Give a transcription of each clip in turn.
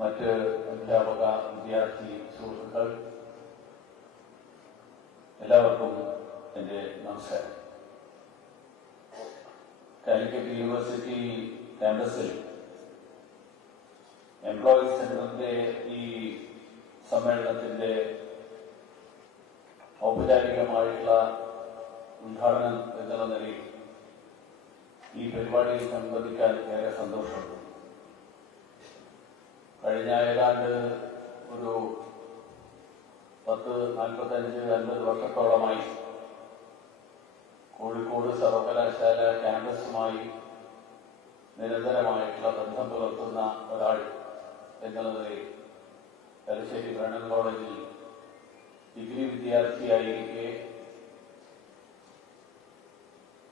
മറ്റ് അധ്യാപക വിദ്യാർത്ഥി സുഹൃത്തുക്കൾ എല്ലാവർക്കും എൻ്റെ നമസ്കാരം. കാലിക്കറ്റ് യൂണിവേഴ്സിറ്റി ക്യാമ്പസിൽ എംപ്ലോയീസ് സെന്ററിന്റെ ഈ സമ്മേളനത്തിന്റെ ഔപചാരികമായിട്ടുള്ള ഉദ്ഘാടനം എന്നുള്ള നിലയിൽ ഈ പരിപാടിയിൽ സംബന്ധിക്കാൻ ഏറെ സന്തോഷമുണ്ട്. കഴിഞ്ഞ ഏതാണ്ട് ഒരു 45-50 വർഷത്തോളമായി കോഴിക്കോട് സർവകലാശാല ക്യാമ്പസുമായി നിരന്തരമായിട്ടുള്ള ബന്ധം പുലർത്തുന്ന ഒരാൾ എന്നുള്ളതിൽ തലശ്ശേരി ബ്രണ്ണൻ കോളേജിൽ ഡിഗ്രി വിദ്യാർത്ഥിയായിരിക്കെ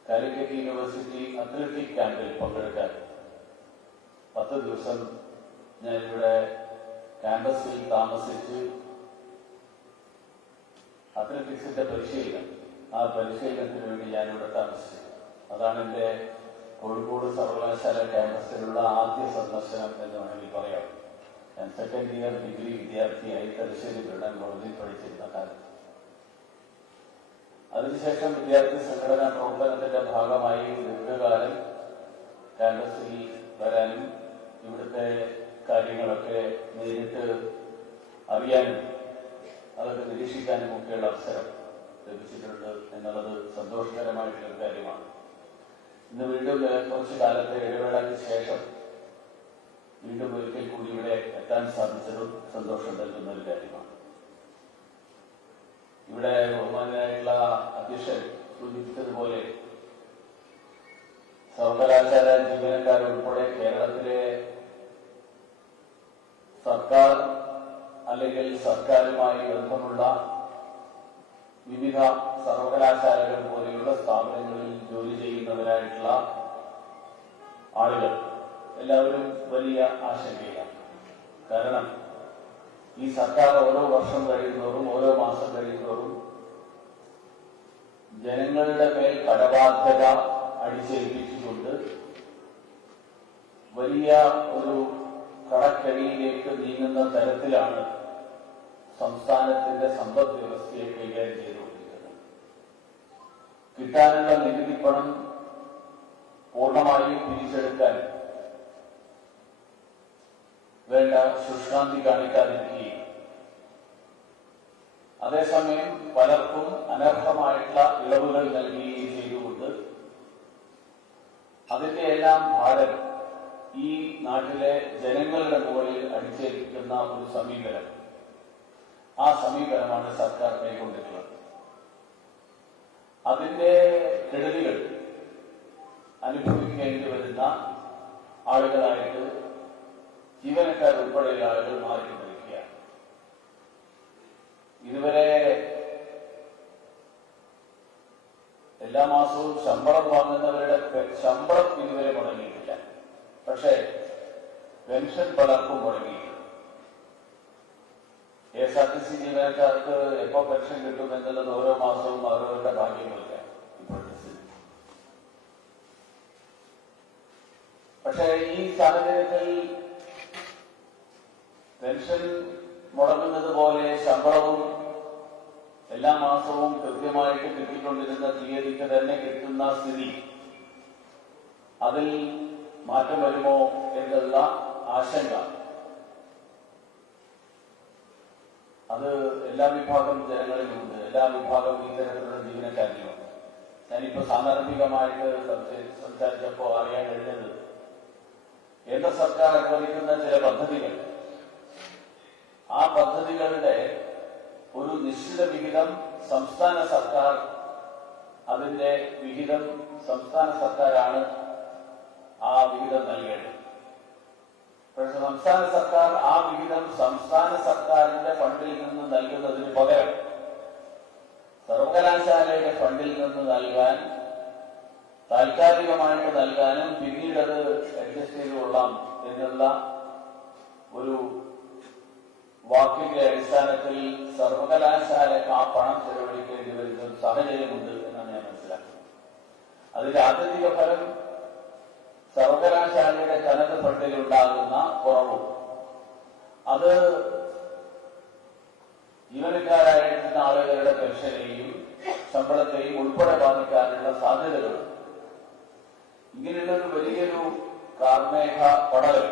കാലിക്കറ്റ് യൂണിവേഴ്സിറ്റി അത്ലറ്റിക് ക്യാമ്പിൽ പങ്കെടുക്കാൻ 10 ദിവസം ഞാനിവിടെ ക്യാമ്പസിൽ താമസിച്ച് അത്ലറ്റിക്സിന്റെ പരിശീലനം, ആ പരിശീലനത്തിന് വേണ്ടി ഞാനിവിടെ താമസിച്ചു. അതാണ് എന്റെ കോഴിക്കോട് സർവകലാശാല ക്യാമ്പസിലുള്ള ആദ്യ സന്ദർശനം എന്ന് വേണമെങ്കിൽ പറയാം. ഞാൻ സെക്കൻഡ് ഇയർ ഡിഗ്രി വിദ്യാർത്ഥിയായി തലശ്ശേരി ബ്രണ്ണൻ കോളേജിൽ പഠിച്ചിരുന്ന കാലത്ത്. അതിനുശേഷം വിദ്യാർത്ഥി സംഘടനാ പ്രവർത്തനത്തിന്റെ ഭാഗമായി ദീർഘകാലം ക്യാമ്പസിൽ വരാനും ഇവിടുത്തെ കാര്യങ്ങളൊക്കെ നേരിട്ട് അറിയാനും അതൊക്കെ നിരീക്ഷിക്കാനും ഒക്കെയുള്ള അവസരം ലഭിച്ചിട്ടുണ്ട് എന്നുള്ളത് സന്തോഷകരമായിട്ടുള്ള കാര്യമാണ്. ഇന്ന് വീണ്ടും കുറച്ചു കാലത്തെ ഇടവേളയ്ക്ക് ശേഷം വീണ്ടും ഒരിക്കൽ കൂടി ഇവിടെ എത്താൻ സാധിച്ചതും സന്തോഷം നൽകുന്ന ഒരു കാര്യമാണ്. ഇവിടെ ബഹുമാനായിട്ടുള്ള അധ്യക്ഷൻ സൂചിപ്പിച്ചതുപോലെ സർവകലാശാല ജീവനക്കാരുൾപ്പെടെ കേരളത്തിലെ സർക്കാർ അല്ലെങ്കിൽ സർക്കാരുമായി ബന്ധമുള്ള വിവിധ സർവകലാശാലകൾ പോലെയുള്ള സ്ഥാപനങ്ങളിൽ ജോലി ചെയ്യുന്നവരായിട്ടുള്ള ആളുകൾ എല്ലാവരും വലിയ ആശങ്കയിലാണ്. കാരണം ഈ സർക്കാർ ഓരോ വർഷം കഴിയുന്നതോറും ഓരോ മാസം കഴിയുന്നതോറും ജനങ്ങളുടെ മേൽ കടബാധ്യത അടിച്ചേൽപ്പിച്ചുകൊണ്ട് വലിയ ഒരു കടക്കണിയിലേക്ക് നീങ്ങുന്ന തരത്തിലാണ് സംസ്ഥാനത്തിന്റെ സമ്പദ് വ്യവസ്ഥയെ കൈകാര്യം ചെയ്തുകൊണ്ടിരിക്കുന്നത്. കിട്ടാനുള്ള നികുതി പണം പൂർണ്ണമായും പിരിച്ചെടുക്കാൻ വേണ്ട ശുഷ്കാന്തി കാണിക്കാതിരിക്കുകയും അതേസമയം പലർക്കും അനർഹമായിട്ടുള്ള ഇളവുകൾ നൽകുകയും ചെയ്തുകൊണ്ട് അതിന്റെ എല്ലാം ഭാരം ഈ നാട്ടിലെ ജനങ്ങളുടെ മുകളിൽ അടിച്ചേൽപ്പിക്കുന്ന ഒരു സമീപനം, ആ സമീപനമാണ് സർക്കാർ കൈക്കൊണ്ടിട്ടുള്ളത്. അതിന്റെ കെടുതികൾ അനുഭവിക്കേണ്ടി വരുന്ന ആളുകളായിട്ട് ജീവനക്കാരുൾപ്പെടെയുള്ള ആളുകൾ മാറിക്കൊണ്ടിരിക്കുകയാണ്. ഇതുവരെ എല്ലാ മാസവും ശമ്പളം വാങ്ങുന്നവരുടെ ശമ്പളം ഇതുവരെ മുടങ്ങിയിട്ടില്ല. പക്ഷേ പെൻഷൻ പലർക്കും മുടങ്ങിയിട്ടുണ്ട്. KSRTC ജീവനക്കാർക്ക് എപ്പോ പെൻഷൻ കിട്ടും എന്നുള്ളത് ഓരോ മാസവും അവരവരുടെ ഭാഗ്യമില്ല ഇപ്പോഴത്തെ സ്ഥിതി. പക്ഷേ ഈ സാഹചര്യത്തിൽ പെൻഷൻ മുടങ്ങുന്നത് പോലെ ശമ്പളവും എല്ലാ മാസവും കൃത്യമായിട്ട് കിട്ടിക്കൊണ്ടിരുന്ന തീയതിക്ക് തന്നെ കിട്ടുന്ന സ്ഥിതി, അതിൽ മാറ്റം വരുമോ എന്നുള്ള ആശങ്ക അത് എല്ലാ വിഭാഗം ജനങ്ങളിലുമുണ്ട്, എല്ലാ വിഭാഗം ഇത്തരത്തിലുള്ള ജീവനക്കാരിലുമുണ്ട്. ഞാനിപ്പോ സാന്ദർഭികമായിട്ട് സംസാരിച്ചപ്പോ അറിയാൻ കഴിഞ്ഞത് കേന്ദ്ര സർക്കാർ അനുവദിക്കുന്ന ചില പദ്ധതികൾ, ആ പദ്ധതികളുടെ ഒരു നിശ്ചിത വിഹിതം സംസ്ഥാന സർക്കാർ, അതിന്റെ വിഹിതം സംസ്ഥാന സർക്കാരാണ് ആ വിഹിതം നൽകേണ്ടത്. പക്ഷെ സംസ്ഥാന സർക്കാർ ആ വിഹിതം സംസ്ഥാന സർക്കാരിന്റെ ഫണ്ടിൽ നിന്ന് നൽകുന്നതിന് പകരം സർവകലാശാലയുടെ ഫണ്ടിൽ നിന്ന് നൽകാൻ, താൽക്കാലികമായിട്ട് നൽകാനും പിന്നീട് അത് അഡ്ജസ്റ്റ് ചെയ്തുകൊള്ളാം എന്നുള്ള ഒരു വാക്കിന്റെ അടിസ്ഥാനത്തിൽ സർവകലാശാലയ്ക്ക് ആ പണം ചെലവഴിക്കേണ്ടി വരുന്ന ഒരു സാഹചര്യമുണ്ട് എന്നാണ് ഞാൻ മനസ്സിലാക്കുന്നത്. അതിന്റെ ആത്യന്തിക ഫലം സർവകലാശാലയുടെ തനത് ഫണ്ടിലുണ്ടാകുന്ന കുറവും അത് ജീവനക്കാരായിരുന്ന ആളുകളുടെ പെൻഷനെയും ശമ്പളത്തെയും ഉൾപ്പെടെ ബാധിക്കാനുള്ള സാധ്യതകൾ ഇങ്ങനെയുള്ളൊരു വലിയൊരു കാർമേഘ പടലം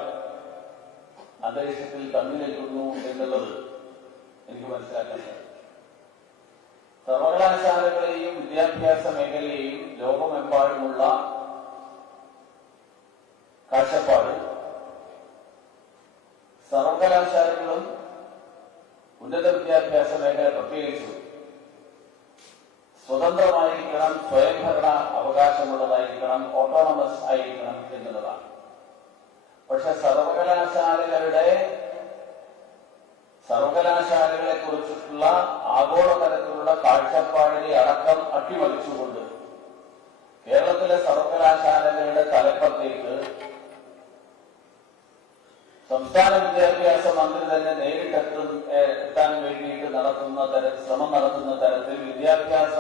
അന്തരീക്ഷത്തിൽ തങ്ങി നിൽക്കുന്നു എന്നുള്ളത് എനിക്ക് മനസ്സിലാക്കുന്നത്. സർവകലാശാലകളെയും വിദ്യാഭ്യാസ മേഖലയെയും ലോകമെമ്പാടുമുള്ള കാഴ്ചപ്പാട് സർവകലാശാലകളും ഉന്നത വിദ്യാഭ്യാസ മേഖല പ്രത്യേകിച്ചു സ്വതന്ത്രമായിരിക്കണം, സ്വയംഭരണ അവകാശമുള്ളതായിരിക്കണം, ഓട്ടോണമസ് ആയിരിക്കണം എന്നുള്ളതാണ്. പക്ഷെ സർവകലാശാലകളെ കുറിച്ചിട്ടുള്ള ആഗോളതലത്തിലുള്ള കാഴ്ചപ്പാടിനെ അടക്കം അട്ടിമറിച്ചുകൊണ്ട് കേരളത്തിലെ സർവകലാശാലകളുടെ തലപ്പത്തേക്ക് സംസ്ഥാന വിദ്യാഭ്യാസ മന്ത്രി തന്നെ എത്താൻ വേണ്ടിയിട്ട് ശ്രമം നടത്തുന്ന തരത്തിൽ വിദ്യാഭ്യാസ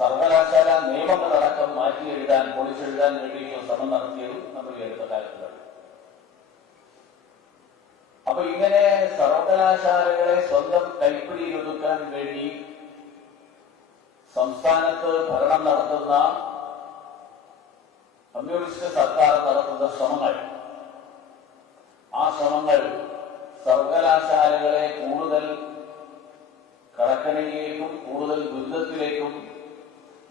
സർവകലാശാല നിയമങ്ങളടക്കം മാറ്റി എഴുതാൻ, പൊളിച്ചെഴുതാൻ വേണ്ടിയിട്ടുള്ള ശ്രമം നടത്തിയതും നമ്മൾ ഈ അടുത്ത കാലത്താണ്. അപ്പൊ ഇങ്ങനെ സർവകലാശാലകളെ സ്വന്തം കൈപ്പിടിയിലൊതുക്കാൻ വേണ്ടി സംസ്ഥാനത്ത് ഭരണം നടത്തുന്ന കമ്മ്യൂണിസ്റ്റ് സർക്കാർ നടത്തുന്ന ശ്രമങ്ങൾ, ആ ശ്രമങ്ങൾ സർവകലാശാലകളെ കൂടുതൽ കടക്കണിയിലേക്കും കൂടുതൽ ദുരിതത്തിലേക്കും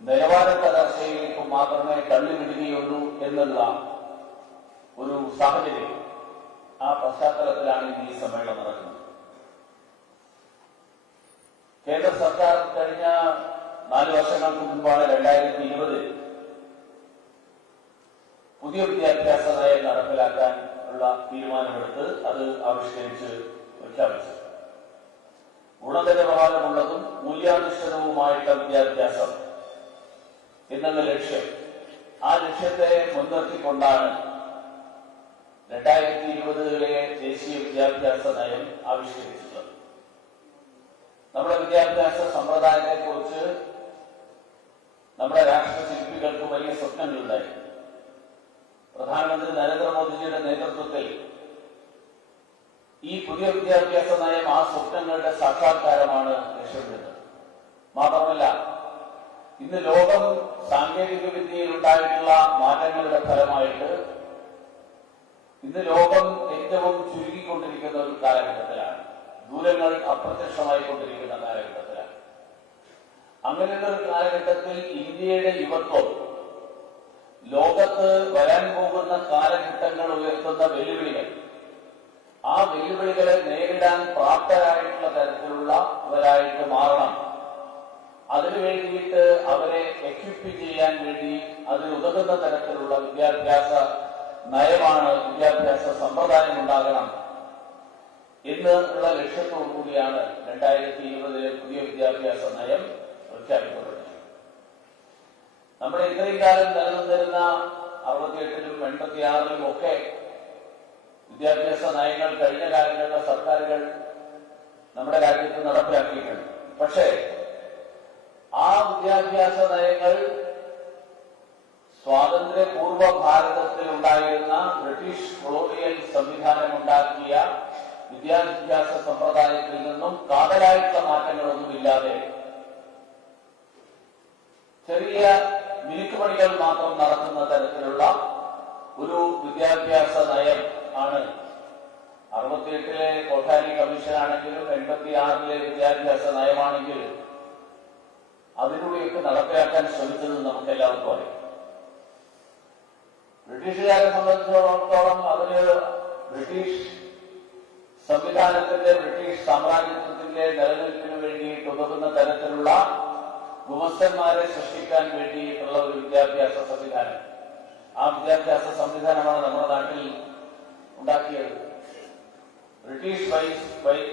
നിലവാര തകർച്ചയിലേക്കും മാത്രമേ തള്ളിവിടുകയുള്ളൂ എന്നുള്ള ഒരു സാഹചര്യം, ആ പശ്ചാത്തലത്തിലാണ് ഇന്ന് ഈ സമ്മേളനം നടക്കുന്നത്. കേന്ദ്ര സർക്കാർ കഴിഞ്ഞ 4 വർഷങ്ങൾക്ക് മുൻപാണ് 2020 പുതിയ വിദ്യാഭ്യാസ നയം നടപ്പിലാക്കാൻ ഉള്ള തീരുമാനമെടുത്ത് അത് ആവിഷ്കരിച്ച് പ്രഖ്യാപിച്ചു. ഗുണനിലവാരമുള്ളതും മൂല്യാധിഷ്ഠിതവുമായിട്ടുള്ള വിദ്യാഭ്യാസം എന്നുള്ള ലക്ഷ്യം, ആ ലക്ഷ്യത്തെ മുൻനിർത്തിക്കൊണ്ടാണ് 2020 ദേശീയ വിദ്യാഭ്യാസ നയം ആവിഷ്കരിച്ചിട്ടുള്ളത്. നമ്മുടെ വിദ്യാഭ്യാസ സമ്പ്രദായത്തെ കുറിച്ച് നമ്മുടെ രാഷ്ട്രശില്പികൾക്ക് വലിയ സ്വപ്നങ്ങളുണ്ടായി. പ്രധാനമന്ത്രി നരേന്ദ്രമോദിജിയുടെ നേതൃത്വത്തിൽ ഈ പുതിയ വിദ്യാഭ്യാസ നയം ആ സ്വപ്നങ്ങളുടെ സാക്ഷാത്കാരമാണ് ലക്ഷ്യമിടുന്നത്. മാത്രമല്ല, ഇന്ന് ലോകം സാങ്കേതിക വിദ്യയിൽ ഉണ്ടായിട്ടുള്ള മാറ്റങ്ങളുടെ ഫലമായിട്ട് ഇന്ന് ലോകം ഏറ്റവും ചുരുങ്ങിക്കൊണ്ടിരിക്കുന്ന ഒരു കാലഘട്ടത്തിലാണ്. ദൂരങ്ങൾ അപ്രത്യക്ഷമായിക്കൊണ്ടിരിക്കുന്ന കാലഘട്ടത്തിലാണ്. അങ്ങനെയുള്ള ഒരു കാലഘട്ടത്തിൽ ഇന്ത്യയുടെ യുവത്വം ലോകത്ത് വരാൻ പോകുന്ന കാലഘട്ടങ്ങൾ ഉയർത്തുന്ന വെല്ലുവിളികൾ, ആ വെല്ലുവിളികളെ നേരിടാൻ പ്രാപ്തരായിട്ടുള്ള തരത്തിലുള്ളവരായിട്ട് മാറണം. അതിനു വേണ്ടിയിട്ട് അവരെ എക്വിപ്പ് ചെയ്യാൻ വേണ്ടി അതിനുതകുന്ന തരത്തിലുള്ള വിദ്യാഭ്യാസ നയമാണ്, വിദ്യാഭ്യാസ സമ്പ്രദായം ഉണ്ടാകണം എന്നുള്ള ലക്ഷ്യത്തോടുകൂടിയാണ് 2020 പുതിയ വിദ്യാഭ്യാസ നയം പ്രഖ്യാപിക്കപ്പെട്ടത്. നമ്മുടെ ഇത്രയും കാലം നിലനിന്നിരുന്ന 68ലും 86ലും ഒക്കെ വിദ്യാഭ്യാസ നയങ്ങൾ കഴിഞ്ഞ കാലങ്ങളിലെ സർക്കാരുകൾ നമ്മുടെ രാജ്യത്ത് നടപ്പിലാക്കിയിട്ടുണ്ട്. പക്ഷേ ആ വിദ്യാഭ്യാസ നയങ്ങൾ സ്വാതന്ത്ര്യപൂർവ്വ ഭാരതത്തിൽ ഉണ്ടായിരുന്ന ബ്രിട്ടീഷ് കൊളോണിയൽ സംവിധാനമുണ്ടാക്കിയ വിദ്യാഭ്യാസ സമ്പ്രദായത്തിൽ നിന്നും കാതലായിട്ടുള്ള മാറ്റങ്ങളൊന്നുമില്ലാതെ ചെറിയ മിനുക്കുപണികൾ മാത്രം നടത്തുന്ന തരത്തിലുള്ള ഒരു വിദ്യാഭ്യാസ നയം ആണ് 68 കോഠാരി കമ്മീഷൻ ആണെങ്കിലും 86 വിദ്യാഭ്യാസ നയമാണെങ്കിലും അതിലൂടെയൊക്കെ നടപ്പിലാക്കാൻ ശ്രമിച്ചത് നമുക്ക് എല്ലാവർക്കും അറിയാം. ബ്രിട്ടീഷുകാരെ സംബന്ധിച്ചിടത്തോളം അതിന് ബ്രിട്ടീഷ് സംവിധാനത്തിന്റെ, ബ്രിട്ടീഷ് സാമ്രാജ്യത്വത്തിന്റെ നിലനിൽപ്പിന് വേണ്ടിയിട്ട് ഉതകുന്ന തരത്തിലുള്ള ഗുമസ്തന്മാരെ സൃഷ്ടിക്കാൻ വേണ്ടിയിട്ടുള്ള ഒരു വിദ്യാഭ്യാസ സംവിധാനം, ആ വിദ്യാഭ്യാസ സംവിധാനമാണ് നമ്മുടെ നാട്ടിൽ ഉണ്ടാക്കിയത്. ബ്രിട്ടീഷ്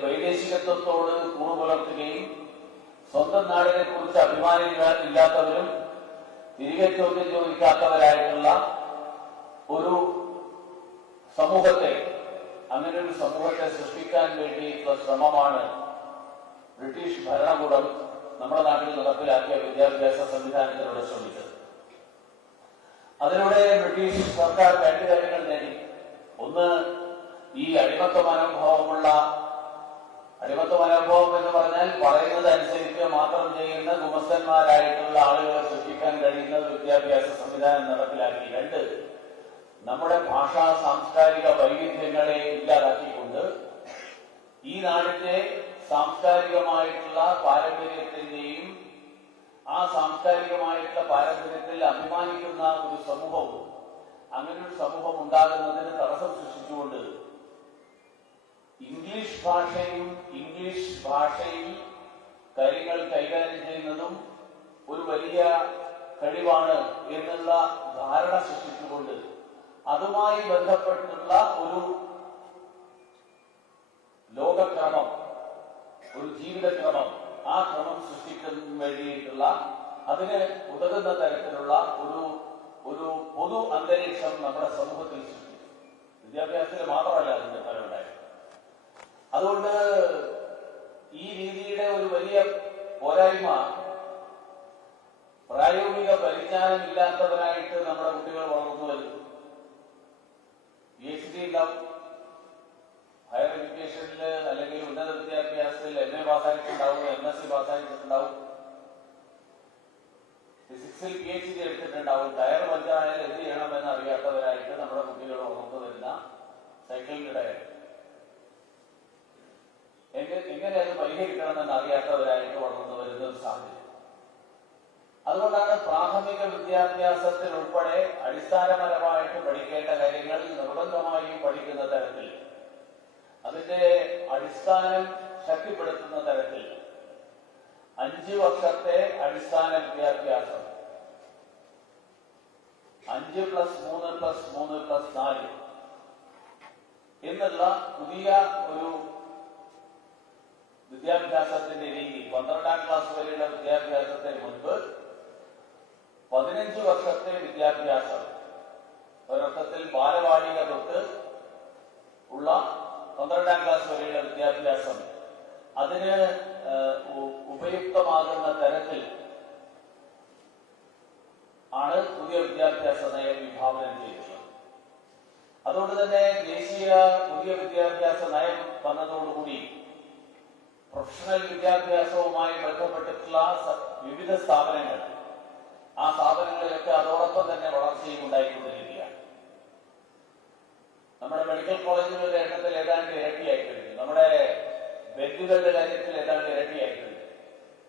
വൈദേശികത്വത്തോട് കൂറുപുലർത്തുകയും സ്വന്തം നാടിനെ കുറിച്ച് അഭിമാനമില്ലാത്തവരും തിരികെ ചോദ്യം ചോദിക്കാത്തവരായിട്ടുള്ള ഒരു സമൂഹത്തെ, അങ്ങനെ ഒരു സമൂഹത്തെ സൃഷ്ടിക്കാൻ വേണ്ടിയിട്ടുള്ള ശ്രമമാണ് ബ്രിട്ടീഷ് ഭരണകൂടം നമ്മുടെ നാട്ടിൽ നടപ്പിലാക്കിയ വിദ്യാഭ്യാസ സംവിധാനത്തിലൂടെ ശ്രമിച്ചത്. അതിലൂടെ ബ്രിട്ടീഷ് സർക്കാർ 2 കാര്യങ്ങൾ നേടി. ഒന്ന്, ഈ അടിമത്ത മനോഭാവമുള്ള അടിമത്ത മനോഭാവം എന്ന് പറഞ്ഞാൽ പറയുന്നത് അനുസരിച്ച് മാത്രം ചെയ്യുന്ന ഗുമസ്തന്മാരായിട്ടുള്ള ആളുകളെ സൃഷ്ടിക്കാൻ കഴിയുന്ന വിദ്യാഭ്യാസ സംവിധാനം നടപ്പിലാക്കി. രണ്ട്, നമ്മുടെ ഭാഷാ സാംസ്കാരിക വൈവിധ്യങ്ങളെ ഇല്ലാതാക്കിക്കൊണ്ട് ഈ നാടിന്റെ സാംസ്കാരികമായിട്ടുള്ള പാരമ്പര്യത്തിന്റെയും ആ സാംസ്കാരികമായിട്ടുള്ള പാരമ്പര്യത്തിൽ അഭിമാനിക്കുന്ന ഒരു സമൂഹവും അങ്ങനെ ഒരു സമൂഹം ഉണ്ടാകുന്നതിന് തടസ്സം സൃഷ്ടിച്ചുകൊണ്ട് ഇംഗ്ലീഷ് ഭാഷയിൽ കാര്യങ്ങൾ കൈകാര്യം ചെയ്യുന്നതും ഒരു വലിയ കഴിവാണ് എന്നുള്ള ധാരണ സൃഷ്ടിച്ചുകൊണ്ട് അതുമായി ബന്ധപ്പെട്ടുള്ള ഒരു ലോകക്രമം, ഒരു ജീവിതക്രമം, ആ ക്രമം സൃഷ്ടിക്കുന്നതിന് വേണ്ടിയിട്ടുള്ള അതിന് ഉതകുന്ന തരത്തിലുള്ള ഒരു പൊതു അന്തരീക്ഷം നമ്മുടെ സമൂഹത്തിൽ സൃഷ്ടിക്കും. വിദ്യാഭ്യാസത്തിൽ മാത്രമല്ല അതിന്റെ ഫലമുണ്ടായത്. അതുകൊണ്ട് ഈ രീതിയുടെ ഒരു വലിയ പോരായ്മ പ്രായോഗിക പരിജ്ഞാനം ഇല്ലാത്തവരായിട്ട് നമ്മുടെ കുട്ടികൾ വളർന്നു വരുന്നു. PhD ഉണ്ടാവും, ഹയർ എഡ്യൂക്കേഷനിൽ അല്ലെങ്കിൽ ഉന്നത വിദ്യാഭ്യാസത്തിൽ MA പാസ്സായിട്ടുണ്ടാവും, MSc പാസ്സായിട്ടുണ്ടാവും, ഫിസിക്സിൽ PhD എടുത്തിട്ടുണ്ടാവും. ടയർ പഞ്ചറായാൽ എന്ത് ചെയ്യണമെന്ന് അറിയാത്തവരായിട്ട് നമ്മുടെ കുട്ടികൾ വളർന്നു വരുന്ന സൈക്കിളിന്റെ ടയർ എങ്ങനെ അത് പരിഹരിക്കണമെന്ന് അറിയാത്തവരായിട്ട് വളർന്നു വരുന്ന ഒരു സാഹചര്യം. അതുകൊണ്ടാണ് പ്രാഥമിക വിദ്യാഭ്യാസത്തിൽ ഉൾപ്പെടെ അടിസ്ഥാനപരമായിട്ട് പഠിക്കേണ്ട കാര്യങ്ങൾ നിർബന്ധമായും പഠിക്കുന്ന തരത്തിൽ, അതിന്റെ അടിസ്ഥാനം ശക്തിപ്പെടുത്തുന്ന തരത്തിൽ 5 വർഷത്തെ അടിസ്ഥാന വിദ്യാഭ്യാസം, 5+3+3+4 എന്നുള്ള പുതിയ ഒരു വിദ്യാഭ്യാസത്തിന്റെ രീതി, 12ാം ക്ലാസ് വരെയുള്ള വിദ്യാഭ്യാസത്തിന് മുൻപ് 15 വർഷത്തെ വിദ്യാഭ്യാസം, ഒരർത്ഥത്തിൽ ബാലവാടിക തൊട്ട് ഉള്ള 12ാം ക്ലാസ് വരെയുള്ള വിദ്യാഭ്യാസം, അതിന് ഉപയുക്തമാകുന്ന തരത്തിൽ ആണ് പുതിയ വിദ്യാഭ്യാസ നയം വിഭാവനം ചെയ്തിട്ടുള്ളത്. അതുകൊണ്ട് തന്നെ ദേശീയ പുതിയ വിദ്യാഭ്യാസ നയം വന്നതോടുകൂടി പ്രൊഫഷണൽ വിദ്യാഭ്യാസവുമായി ബന്ധപ്പെട്ടിട്ടുള്ള വിവിധ സ്ഥാപനങ്ങൾ, ആ സ്ഥാപനങ്ങളിലൊക്കെ അതോടൊപ്പം തന്നെ വളർച്ചയും ഉണ്ടായിക്കൊണ്ടിരിക്കുകയാണ്. നമ്മുടെ മെഡിക്കൽ കോളേജുകളുടെ എണ്ണത്തിൽ ഏതാണ്ട് ഇരട്ടിയായി കഴിഞ്ഞു. നമ്മുടെ ബെഡുകളുടെ കാര്യത്തിൽ ഏതാണ്ട് ഇരട്ടിയായി കഴിഞ്ഞു.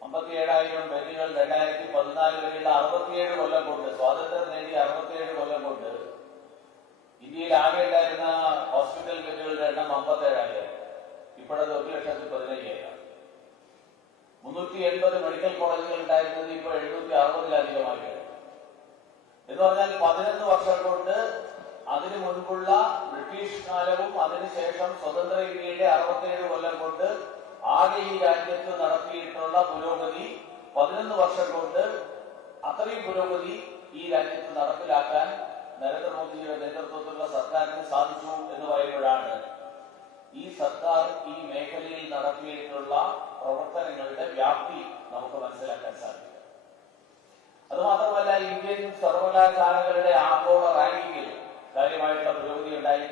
57,000 ബെഡുകൾ 2014 വരെയുള്ള 67 കൊല്ലം കൊണ്ട്, സ്വാതന്ത്ര്യം നേടിയ 67 കൊല്ലം കൊണ്ട് ഇന്ത്യയിൽ ആകെ ഉണ്ടായിരുന്ന ഹോസ്പിറ്റൽ ബെഡുകളുടെ എണ്ണം 57,000. ഇപ്പോഴത് 1,15,000. 380 മെഡിക്കൽ കോളേജുകൾ ഉണ്ടായിരുന്നത് ഇപ്പോൾ 760-ലധികമായി. എന്ന് പറഞ്ഞാൽ 11 വർഷം കൊണ്ട് അതിനു മുൻപുള്ള ബ്രിട്ടീഷ് കാലവും അതിനുശേഷം സ്വതന്ത്ര ഇന്ത്യയുടെ 67 കൊല്ലം കൊണ്ട് ആകെ ഈ രാജ്യത്ത് നടത്തിയിട്ടുള്ള പുരോഗതി 11 വർഷം കൊണ്ട് അത്രയും പുരോഗതി ഈ രാജ്യത്ത് നടപ്പിലാക്കാൻ നരേന്ദ്രമോദിയുടെ നേതൃത്വത്തിലുള്ള സർക്കാരിന് സാധിച്ചു എന്ന് പറയുമ്പോഴാണ് ഈ സർക്കാർ ഈ മേഖലയിൽ നടത്തിയിട്ടുള്ള പ്രവർത്തനങ്ങളുടെ വ്യാപ്തി നമുക്ക് മനസ്സിലാക്കാൻ സാധിക്കും. അതുമാത്രമല്ല, ഇന്ത്യൻ സർവകലാശാലകളുടെ ആഗോള റാങ്കിങ്ങിൽ കാര്യമായിട്ടുള്ള പുരോഗതി ഉണ്ടായി.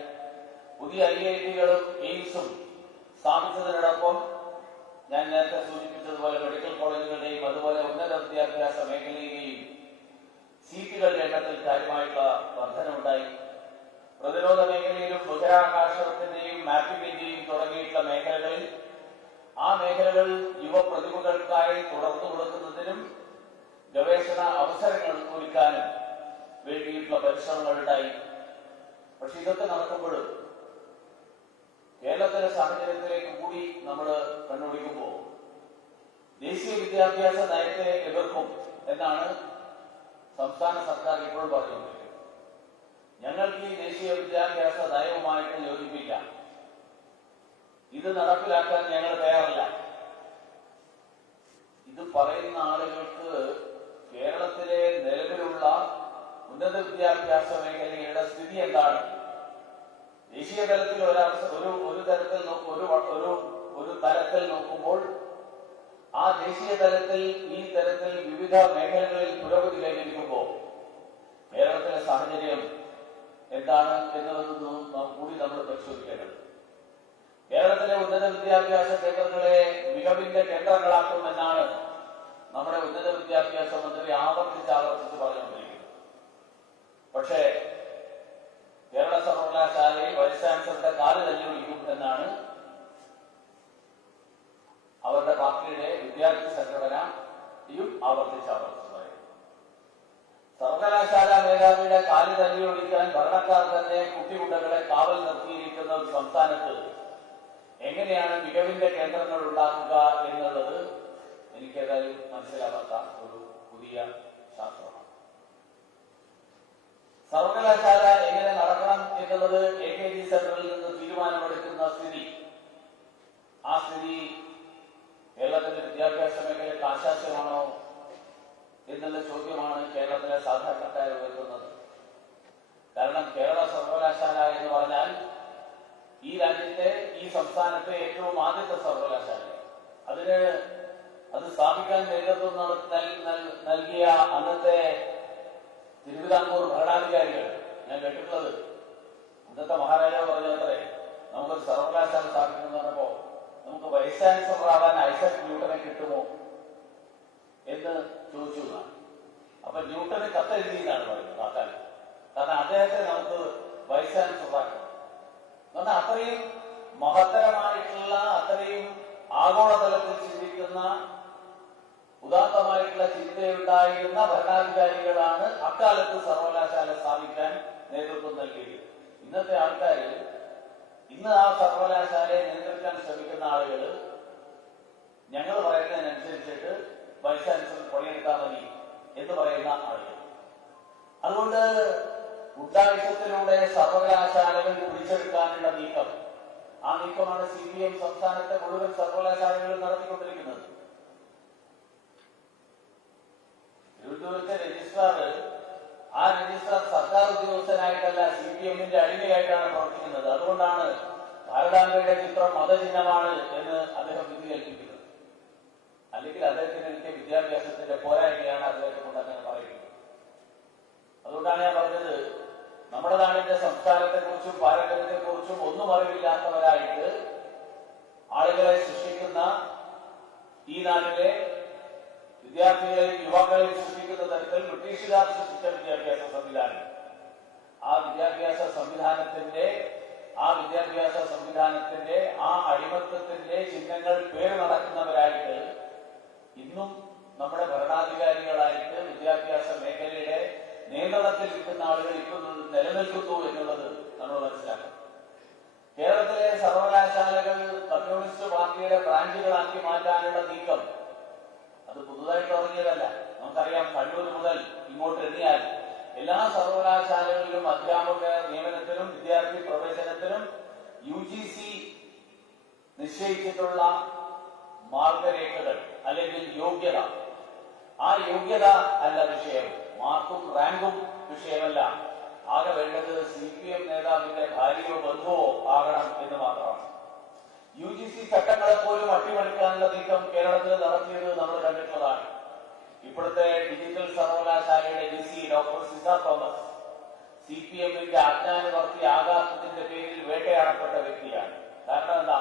പുതിയ IIT-കളും എയിംസും സ്ഥാപിച്ചതിനോടൊപ്പം ഞാൻ നേരത്തെ സൂചിപ്പിച്ചതുപോലെ മെഡിക്കൽ കോളേജുകളുടെയും അതുപോലെ ഉന്നത വിദ്യാഭ്യാസ മേഖലയിലെയും സീറ്റുകളുടെ എണ്ണത്തിൽ കാര്യമായിട്ടുള്ള വർധനമുണ്ടായി. പ്രതിരോധ മേഖലയിലും ബഹിരാകാശത്തിന്റെയും മാപ്പിംഗിന്റെയും തുടങ്ങിയിട്ടുള്ള മേഖലകളിൽ ആ മേഖലകൾ യുവപ്രതിഭകൾക്കായി തുടർന്നു കൊടുക്കുന്നതിനും ഗവേഷണ അവസരങ്ങൾ ഒരുക്കാനും വേണ്ടിയിട്ടുള്ള പരിശ്രമങ്ങൾ ഉണ്ടായി. പക്ഷെ ഇതൊക്കെ നടക്കുമ്പോഴും കേരളത്തിലെ സാഹചര്യത്തിലേക്ക് കൂടി നമ്മൾ കണ്ണോടിക്കുമ്പോൾ ദേശീയ വിദ്യാഭ്യാസ നയത്തെ എതിർക്കും എന്നാണ് സംസ്ഥാന സർക്കാർ ഇപ്പോൾ പറയുന്നത്. ഞങ്ങൾക്ക് ഈ ദേശീയ വിദ്യാഭ്യാസ നയവുമായിട്ട് യോജിപ്പില്ല, ഇത് നടപ്പിലാക്കാൻ ഞങ്ങൾ തയ്യാറല്ല. ഇത് പറയുന്ന ആളുകൾക്ക് കേരളത്തിലെ നിലവിലുള്ള ഉന്നത വിദ്യാഭ്യാസ മേഖലയുടെ സ്ഥിതി എന്താണ്, ദേശീയ തലത്തിൽ ഒരു തലത്തിൽ നോക്കുമ്പോൾ ആ ദേശീയ തലത്തിൽ ഈ തരത്തിൽ വിവിധ മേഖലകളിൽ പുരോഗതി കൈവരിക്കുമ്പോൾ കേരളത്തിലെ സാഹചര്യം എന്താണ് എന്നുള്ളത് കൂടി നമ്മൾ പരിശോധിക്കേണ്ടത്. കേരളത്തിലെ ഉന്നത വിദ്യാഭ്യാസ കേന്ദ്രങ്ങളെ മികവിന്റെ കേന്ദ്രങ്ങളാക്കുമെന്നാണ് നമ്മുടെ ഉന്നത വിദ്യാഭ്യാസ മന്ത്രി ആവർത്തിച്ച് പറഞ്ഞുകൊണ്ടിരിക്കുന്നത്. പക്ഷേ കേരള സർവകലാശാലയിൽ വൈസ് ചാൻസലറുടെ കാല് തല്ലിയൊഴിക്കും എന്നാണ് അവരുടെ പാർട്ടിയുടെ വിദ്യാർത്ഥി സംഘടനയും ആവർത്തിച്ച് പറയുന്നത്. സർവകലാശാല മേധാവിയുടെ കാല് തല്ലിയൊഴിക്കാൻ ഭരണക്കാർ തന്നെ കുട്ടികുണ്ടകളെ കാവൽ നിർത്തിയിരിക്കുന്ന ഒരു സംസ്ഥാനത്ത് എങ്ങനെയാണ് മികവിന്റെ കേന്ദ്രങ്ങൾ ഉണ്ടാക്കുക എന്നുള്ളത് എനിക്കേതായാലും മനസ്സിലാവാത്ത ഒരു പുതിയ ശാസ്ത്രമാണ്. സർവകലാശാല എങ്ങനെ നടക്കണം എന്നുള്ളത് AKG സെന്ററിൽ നിന്ന് തീരുമാനമെടുക്കുന്ന സ്ഥിതി, ആ സ്ഥിതി കേരളത്തിന്റെ വിദ്യാഭ്യാസ മേഖലയ്ക്ക് ആശാസ്യമാണോ എന്നുള്ള ചോദ്യമാണ് കേരളത്തിലെ സാധാരണക്കാർ ഉയർത്തുന്നത്. കാരണം കേരള സർവകലാശാല എന്ന് പറഞ്ഞാൽ ഈ രാജ്യത്തെ, ഈ സംസ്ഥാനത്തെ ഏറ്റവും ആദ്യത്തെ സർവകലാശാല. അത് സ്ഥാപിക്കാൻ നേതൃത്വം നൽകിയ അന്നത്തെ തിരുവിതാംകൂർ ഭരണാധികാരികൾ, ഞാൻ കേട്ടിട്ടുള്ളത്, അന്നത്തെ മഹാരാജാവ് പറഞ്ഞത്രേ, നമുക്കൊരു സർവകലാശാല സ്ഥാപിക്കുന്നു പറഞ്ഞപ്പോ നമുക്ക് വൈസ് ചാൻസലർ ആവാൻ ഐസക് ന്യൂട്ടനെ കിട്ടുമോ എന്ന് ചോദിച്ചു. അപ്പൊ ന്യൂട്ടന് കത്തെഴുതിയെന്നാണ് പറയുന്നത് ആ കാലത്ത്. കാരണം അദ്ദേഹത്തെ നമുക്ക് വൈസ് ചാൻസലർ ആക്കണം. എന്നാൽ അത്രയും മഹത്തരമായിട്ടുള്ള, അത്രയും ആഗോളതലത്തിൽ ചിന്തിക്കുന്ന, ഉദാത്തമായിട്ടുള്ള ചിന്തയുണ്ടായിരുന്ന ഭരണാധികാരികളാണ് അക്കാലത്ത് സർവകലാശാല സ്ഥാപിക്കാൻ നേതൃത്വം നൽകിയത്. ഇന്നത്തെ ആൾക്കാർ, ഇന്ന് ആ സർവകലാശാലയെ നിയന്ത്രിക്കാൻ ശ്രമിക്കുന്ന ആളുകൾ ഞങ്ങൾ പറയുന്നതിനനുസരിച്ചിട്ട് വൈസ് ചാൻസലർ പണിയെടുത്താൽ മതി എന്ന് പറയുന്ന ആളുകൾ. അതുകൊണ്ട് ഗുണ്ടായുസത്തിലൂടെ സർവകലാശാലകൾ പിടിച്ചെടുക്കാനുള്ള നീക്കം, ആ നീക്കമാണ് CPM സംസ്ഥാനത്തെ മുഴുവൻ സർവകലാശാലകളും നടത്തിക്കൊണ്ടിരിക്കുന്നത്. തിരുവനന്തപുരത്തെ രജിസ്ട്രാർ, ആ രജിസ്ട്രാർ സർക്കാർ ഉദ്യോഗസ്ഥനായിട്ടല്ല, CPM-ന്റെ അടിമയായിട്ടാണ് പ്രവർത്തിക്കുന്നത്. അതുകൊണ്ടാണ് ഭാരതാംബയുടെ ചിത്രം മതചിഹ്നമാണ് എന്ന് അദ്ദേഹം വിധി കൽപ്പിക്കുന്നത്. അല്ലെങ്കിൽ അദ്ദേഹത്തിന് എനിക്ക് വിദ്യാഭ്യാസത്തിന്റെ പോരായ്മയാണ് അദ്ദേഹത്തെ കൊണ്ട് അങ്ങനെ പറയുന്നത്. അതുകൊണ്ടാണ് ഞാൻ പറഞ്ഞത്, നമ്മുടെ നാടിന്റെ സംസ്കാരത്തെക്കുറിച്ചും പാരമ്പര്യത്തെക്കുറിച്ചും ഒന്നും അറിവില്ലാത്തവരായിട്ട് ആളുകളെ സൃഷ്ടിക്കുന്ന, ഈ നാട്ടിലെ വിദ്യാർത്ഥികളെയും യുവാക്കളെയും സൃഷ്ടിക്കുന്ന തരത്തിൽ ബ്രിട്ടീഷുകാർ സൃഷ്ടിച്ച വിദ്യാഭ്യാസ സംവിധാനം, ആ വിദ്യാഭ്യാസ സംവിധാനത്തിന്റെ ആ അടിമത്തത്തിന്റെ ചിഹ്നങ്ങൾ പേര് നടക്കുന്നവരായിട്ട് ഇന്നും നമ്മുടെ ഭരണാധികാരികളായിട്ട് വിദ്യാഭ്യാസ മേഖലയുടെ നിയന്ത്രണത്തിൽ നിൽക്കുന്ന ആളുകൾ ഇപ്പോൾ നിലനിൽക്കുന്നു എന്നുള്ളത് നമ്മൾ മനസ്സിലാക്കണം. കേരളത്തിലെ സർവകലാശാലകൾ കമ്മ്യൂണിസ്റ്റ് പാർട്ടിയുടെ ബ്രാഞ്ചുകളാക്കി മാറ്റാനുള്ള നീക്കം അത് പുതുതായിട്ട് തുടങ്ങിയതല്ല. നമുക്കറിയാം, കണ്ണൂർ മുതൽ ഇങ്ങോട്ട് എണ്ണിയാൽ എല്ലാ സർവകലാശാലകളിലും അധ്യാപക നിയമനത്തിനും വിദ്യാർത്ഥി പ്രവേശനത്തിനും UGC നിശ്ചയിച്ചിട്ടുള്ള മാർഗരേഖകൾ അല്ലെങ്കിൽ യോഗ്യത, ആ യോഗ്യത അല്ല വിഷയം, മാർക്കും റാങ്കും വിഷയമല്ല. ആകെ വേണ്ടത് CPM നേതാവിന്റെ ഭാര്യയോ ബന്ധുവോ ആകണം എന്ന് മാത്രമാണ്. UGC ചട്ടങ്ങളെ പോലും അട്ടിമറിക്കാനുള്ള നീക്കം കേരളത്തിൽ നടത്തിയത് നമ്മൾ കണ്ടിട്ടുള്ളതാണ്. ഇപ്പോഴത്തെ ഡിജിറ്റൽ സർവകലാശാലയുടെ DC ഡോക്ടർ സിദ്ധാർത്ഥ് തോമസ് CPM-ന്റെ അജ്ഞാനവർത്തി ആഘാതത്തിന്റെ പേരിൽ വേട്ടയാടപ്പെട്ട വ്യക്തിയാണ്. കാരണം എന്താ?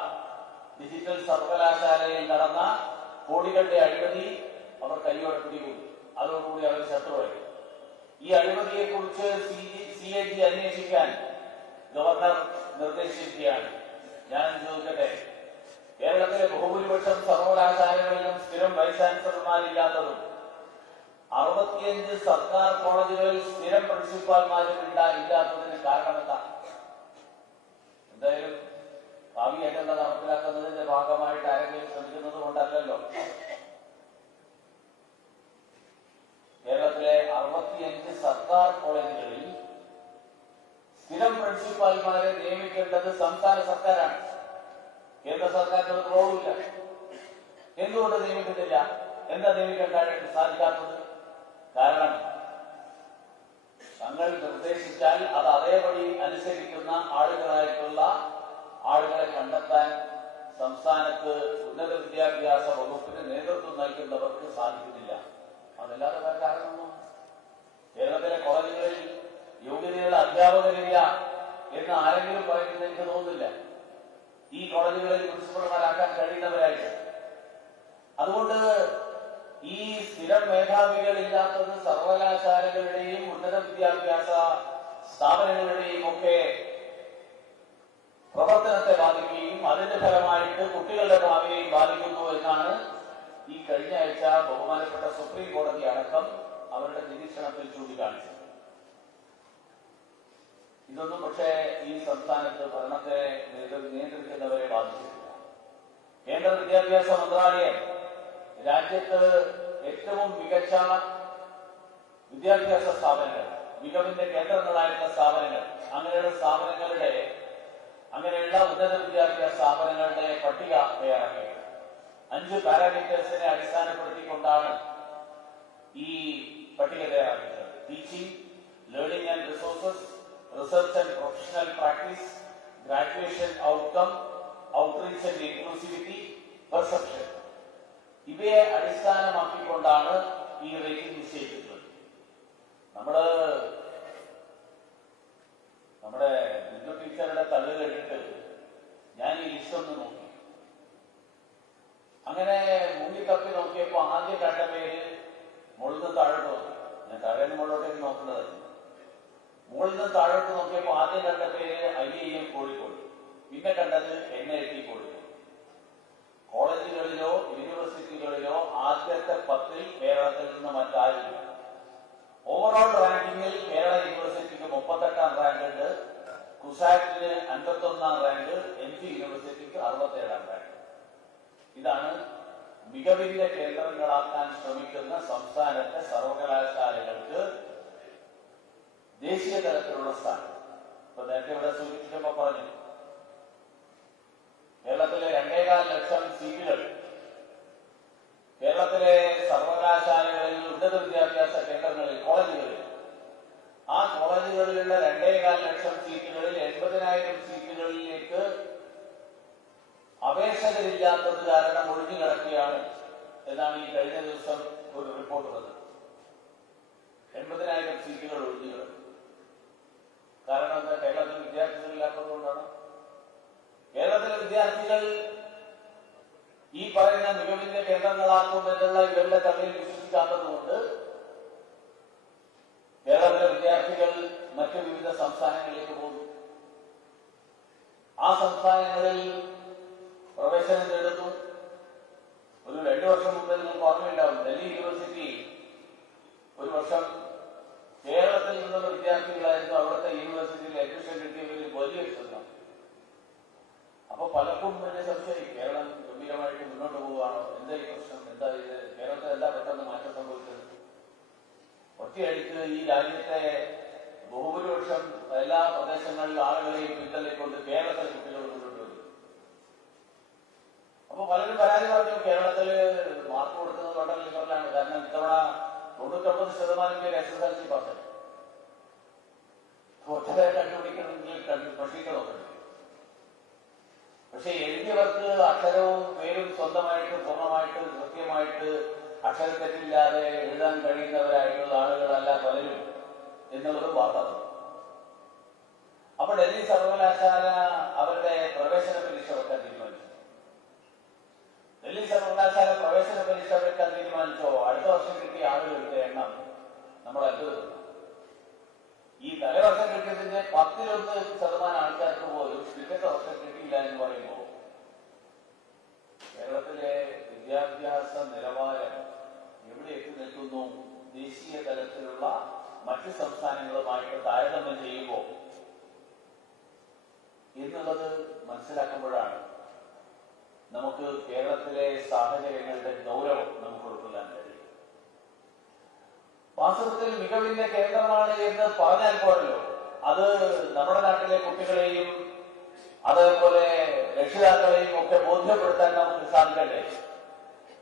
ഡിജിറ്റൽ സർവകലാശാലയിൽ നടന്ന കോടികളുടെ അഴിമതി അവർ കൈയോടെ പിടികൂടി. അതോടുകൂടി അവർ ശത്രുവായി. ഈ അഴിമതിയെക്കുറിച്ച് CAG അന്വേഷിക്കാൻ ഗവർണർ നിർദ്ദേശിക്കുകയാണ്. ഞാൻ ചോദിക്കട്ടെ, കേരളത്തിലെ ബഹുഭൂരിപക്ഷം സർവകലാശാലകളിലും സ്ഥിരം വൈസ് ചാൻസലർമാരില്ലാത്തതും 65 സർക്കാർ കോളേജുകളിൽ സ്ഥിരം പ്രിൻസിപ്പാൾമാരും ഇല്ലാത്തതിന് കാരണമെന്താ? എന്തായാലും ഭാവി അജണ്ട നടപ്പിലാക്കുന്നതിന്റെ ഭാഗമായിട്ട് ആരെങ്കിലും ശ്രമിക്കുന്നത് കൊണ്ടല്ലല്ലോ. കേരളത്തിലെ 65 സർക്കാർ കോളേജുകളിൽ സ്ഥിരം പ്രിൻസിപ്പാൽമാരെ നിയമിക്കേണ്ടത് സംസ്ഥാന സർക്കാരാണ്. കേന്ദ്ര സർക്കാരിന് ഒരു റോളുമില്ല. എന്തുകൊണ്ട് നിയമിക്കുന്നില്ല? എന്താ നിയമിക്കാൻ സാധിക്കാത്തത്? കാരണം തങ്ങൾ നിർദ്ദേശിച്ചാൽ അത് അതേപടി അനുസരിക്കുന്ന ആളുകളെ കണ്ടെത്താൻ സംസ്ഥാനത്ത് ഉന്നത വിദ്യാഭ്യാസ വകുപ്പിന് നേതൃത്വം നൽകുന്നവർക്ക് സാധിക്കുന്നില്ല. അതല്ലാതെ വേറെ കാരണമൊന്നും കേരളത്തിലെ കോളേജുകളിൽ യോഗ്യതയുള്ള അധ്യാപകരില്ല എന്ന് ആരെങ്കിലും പറയുന്നത് എനിക്ക് തോന്നുന്നില്ല. ഈ കോളേജുകളിൽ പ്രിൻസിപ്പൽമാരാക്കാൻ കഴിയുന്നവരായിട്ട്. അതുകൊണ്ട് ഈ സ്ഥിരം മേധാവികളില്ലാത്തത് സർവകലാശാലകളുടെയും ഉന്നത വിദ്യാഭ്യാസ സ്ഥാപനങ്ങളുടെയും ഒക്കെ പ്രവർത്തനത്തെ ബാധിക്കുകയും അതിന്റെ ഫലമായിട്ട് കുട്ടികളുടെ ഭാവിയെയും ബാധിക്കുന്നു എന്നാണ് ഈ കഴിഞ്ഞ ആഴ്ച ബഹുമാനപ്പെട്ട സുപ്രീം കോടതി അടക്കം അവരുടെ നിരീക്ഷണത്തിൽ ചൂണ്ടിക്കാണിച്ചത്. ഇതൊന്നും പക്ഷേ ഈ സംസ്ഥാനത്ത് ഭരണത്തെ നിയന്ത്രിക്കുന്നവരെ ബാധിച്ചിട്ടില്ല. കേന്ദ്ര വിദ്യാഭ്യാസ മന്ത്രാലയം രാജ്യത്ത് ഏറ്റവും മികച്ച വിദ്യാഭ്യാസ സ്ഥാപനങ്ങൾ, മികവിന്റെ കേന്ദ്രങ്ങളായിട്ടുള്ള സ്ഥാപനങ്ങൾ, അങ്ങനെയുള്ള ഉന്നത വിദ്യാഭ്യാസ സ്ഥാപനങ്ങളുടെ പട്ടിക തയ്യാറാക്കിയത് 5 പാരാമീറ്റേഴ്സിനെ അടിസ്ഥാനപ്പെടുത്തിക്കൊണ്ടാണ് ഈ പട്ടിക തയ്യാറാക്കിയത്. Teaching, learning and resources, research and professional practice, graduation outcome, outreach and inclusivity, perception. ഇവയെ അടിസ്ഥാനമാക്കിക്കൊണ്ടാണ് ഈ റേറ്റിംഗ് നിശ്ചയിച്ചിട്ടുള്ളത്. നമ്മുടെ ബിന്ദു ടീച്ചറുടെ തള്ളു കേട്ടിട്ട് ഞാൻ ഈ ലിസ്റ്റ് ഒന്ന് നോക്കി. അങ്ങനെ മൂന്നിക്കപ്പി നോക്കിയപ്പോ ആദ്യം കണ്ട പേര് മുകളിൽ നിന്ന് താഴോട്ട് നോക്കി. ഞാൻ താഴെ മുകളിലോട്ടേക്ക് നോക്കുന്നത്. മുകളിൽ നിന്ന് താഴോട്ട് നോക്കിയപ്പോ ആദ്യം കണ്ട പേര് IIM കോഴിക്കോട്, പിന്നെ കണ്ടത് NIT കോഴിക്കോട്. കോളേജുകളിലോ യൂണിവേഴ്സിറ്റികളിലോ ആദ്യത്തെ 10ൽ കേരളത്തിൽ നിന്ന് മറ്റാരില്ല. ഓവറോൾ റാങ്കിങ്ങിൽ കേരള യൂണിവേഴ്സിറ്റിക്ക് 38ാം റാങ്ക് ഉണ്ട്, കുസാറ്റിന് 51ാം റാങ്ക്, MG യൂണിവേഴ്സിറ്റിക്ക് 67ാം റാങ്ക്. ഇതാണ് മികവിന്റെ കേന്ദ്രങ്ങളാക്കാൻ ശ്രമിക്കുന്ന സംസ്ഥാനത്തെ സർവകലാശാലകൾക്ക് ദേശീയ തലത്തിലുള്ള സ്ഥാനം. ഇപ്പൊ നേരത്തെ ഇവിടെ സൂചിപ്പിച്ചപ്പോ പറഞ്ഞു, കേരളത്തിലെ 2.25 ലക്ഷം സീറ്റുകൾ കേരളത്തിലെ സർവകലാശാലകളിൽ, ഉന്നത വിദ്യാഭ്യാസ കേന്ദ്രങ്ങളിൽ, കോളേജുകളിൽ, ആ കോളേജുകളിലുള്ള 2.25 ലക്ഷം സീറ്റുകളിൽ 80,000 സീറ്റുകളിലേക്ക് അപേക്ഷകരില്ലാത്തത് കാരണം ഒഴിഞ്ഞു കിടക്കുകയാണ് എന്നാണ് ഈ കഴിഞ്ഞ ദിവസം ഒരു റിപ്പോർട്ട് വന്നത്. 80,000 സീറ്റുകൾ ഒഴിഞ്ഞു കിടക്കും. കാരണം എന്താ? കേരളത്തിൽ വിദ്യാർത്ഥികളില്ലാത്തതുകൊണ്ടാണ്. കേരളത്തിലെ വിദ്യാർത്ഥികൾ ഈ പറയുന്ന മികവിന്റെ കേന്ദ്രങ്ങളാക്കുമെന്നുള്ള ഇവരുടെ തള്ളിൽ വിശ്വസിക്കാത്തതുകൊണ്ട് കേരളത്തിലെ വിദ്യാർത്ഥികൾ മറ്റു വിവിധ സംസ്ഥാനങ്ങളിലേക്ക് പോകും. ആ സംസ്ഥാനങ്ങളിൽ പ്രവേശനം നേടുന്നു. ഒരു 2 വർഷം മുമ്പ് നിങ്ങൾക്ക് ഓർമ്മയുണ്ടാവും, ഡൽഹി യൂണിവേഴ്സിറ്റി ഒരു വർഷം കേരളത്തിൽ നിന്നുള്ള വിദ്യാർത്ഥികളായിരുന്നു അവിടുത്തെ യൂണിവേഴ്സിറ്റിയിൽ അഡ്മിഷൻ കിട്ടിയവരിൽ വലിയൊരു ശ്രദ്ധ. അപ്പൊ പലർക്കും വലിയ സംശയം, കേരളം ഗംഭീരമായിട്ട് മുന്നോട്ട് പോവുകയാണോ, എന്താ ഈ പ്രശ്നം, എന്താ ഇത്, കേരളത്തിൽ എന്താ പെട്ടെന്ന് മാറ്റം സംഭവിച്ചത്? ഒറ്റയടിക്ക് ഈ രാജ്യത്തെ ബഹുഭൂരിപക്ഷം എല്ലാ പ്രദേശങ്ങളിലും ആളുകളെയും പിന്തള്ളിക്കൊണ്ട് കേരളത്തിലെ കുട്ടികൾ മുന്നോട്ട് വരും. അപ്പൊ പലരും പരാതി പറഞ്ഞു, കേരളത്തില് മാർക്ക് കൊടുക്കുന്നത് വളരെ ലിബറലാണ്. കാരണം ഇത്തവണ 99% പേര് SSLC പാസ്സായി. ഒറ്റവരെ കണ്ടുപിടിക്കണമെങ്കിൽ പഠിക്കണമൊക്കെ. പക്ഷെ എഴുതിയവർക്ക് അക്ഷരവും പേരും സ്വന്തമായിട്ട് പൂർണ്ണമായിട്ട് കൃത്യമായിട്ട് അക്ഷരത്തെറ്റില്ലാതെ എഴുതാൻ കഴിയുന്നവരായിട്ടുള്ള ആളുകളല്ല പലരും എന്നുള്ളത് വാർത്ത. അപ്പൊ ഡൽഹി സർവകലാശാല അവരുടെ പ്രവേശന പരീക്ഷ വെക്കാൻ തീരുമാനിച്ചു. ഡൽഹി സർവകലാശാല പ്രവേശന പരീക്ഷ വെക്കാൻ തീരുമാനിച്ചോ അടുത്ത വർഷം കിട്ടിയ ആളുകളുടെ എണ്ണം നമ്മൾ അത്ഭുതപ്പെട്ടു. ഈ തലവർഷം കിട്ടിയതിന്റെ 10% ആൾക്കാർക്ക് പോലും പിറ്റത്തെ വർഷം കിട്ടിയില്ല എന്ന് പറയുമ്പോൾ കേരളത്തിലെ വിദ്യാഭ്യാസ നിലവാരം എവിടെ എത്തി നിൽക്കുന്നു ദേശീയ തലത്തിലുള്ള മറ്റ് സംസ്ഥാനങ്ങളുമായിട്ട് താരതമ്യം ചെയ്യുമ്പോൾ എന്നുള്ളത് മനസ്സിലാക്കുമ്പോഴാണ് നമുക്ക് കേരളത്തിലെ സാഹചര്യങ്ങളുടെ ഗൗരവം നമുക്ക് ഉൾക്കൊള്ളാൻ കഴിയും. വാസ്തവത്തിൽ മികവിന്റെ കേന്ദ്രമാണ് എന്ന് പറഞ്ഞാൽ പോരല്ലോ, അത് നമ്മുടെ നാട്ടിലെ കുട്ടികളെയും അതേപോലെ രക്ഷിതാക്കളെയും ഒക്കെ ബോധ്യപ്പെടുത്താൻ നമുക്ക് സാധിക്കട്ടെ.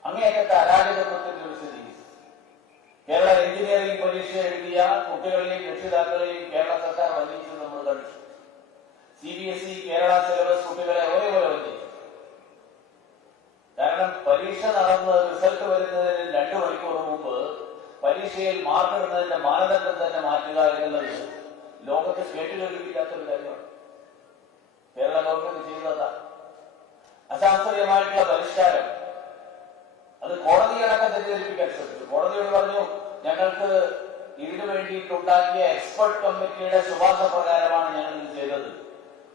അങ്ങേയറ്റത്തെ അരാജകത്വത്തിന്റെ ഒരു സ്ഥിതി. കേരള എഞ്ചിനീയറിംഗ് പരീക്ഷ എഴുതിയ കുട്ടികളെയും രക്ഷിതാക്കളെയും കേരള സർക്കാർ വഞ്ചിച്ചു നമ്മൾ കണ്ടു. CBSE കേരള സിലബസ് കുട്ടികളെ ഒരേപോലെ വഞ്ചിച്ചു. കാരണം പരീക്ഷ നടന്ന് റിസൾട്ട് വരുന്നതിന് 2 മണിക്കൂർ മുമ്പ് പരീക്ഷയിൽ മാർക്ക് ഇടുന്നതിന്റെ മാനദണ്ഡം തന്നെ മാറ്റുക എന്നുള്ളത് ലോകത്ത് കേട്ടുകേൾവിയില്ലാത്തൊരു കാര്യമാണ്. കേരള ഗവൺമെന്റ് ചെയ്തതാണ്. അശാസ്ത്രീയമായിട്ടുള്ള പരിഷ്കാരം അത് കോടതിയടക്കം തെറ്റിദ്ധരിപ്പിക്കാൻ ശ്രമിച്ചു. കോടതിയോട് പറഞ്ഞു, ഞങ്ങൾക്ക് ഇതിനു വേണ്ടിയിട്ടുണ്ടാക്കിയ എക്സ്പെർട്ട് കമ്മിറ്റിയുടെ ശുപാർശ പ്രകാരമാണ് ഞങ്ങൾ ഇത് ചെയ്തത്.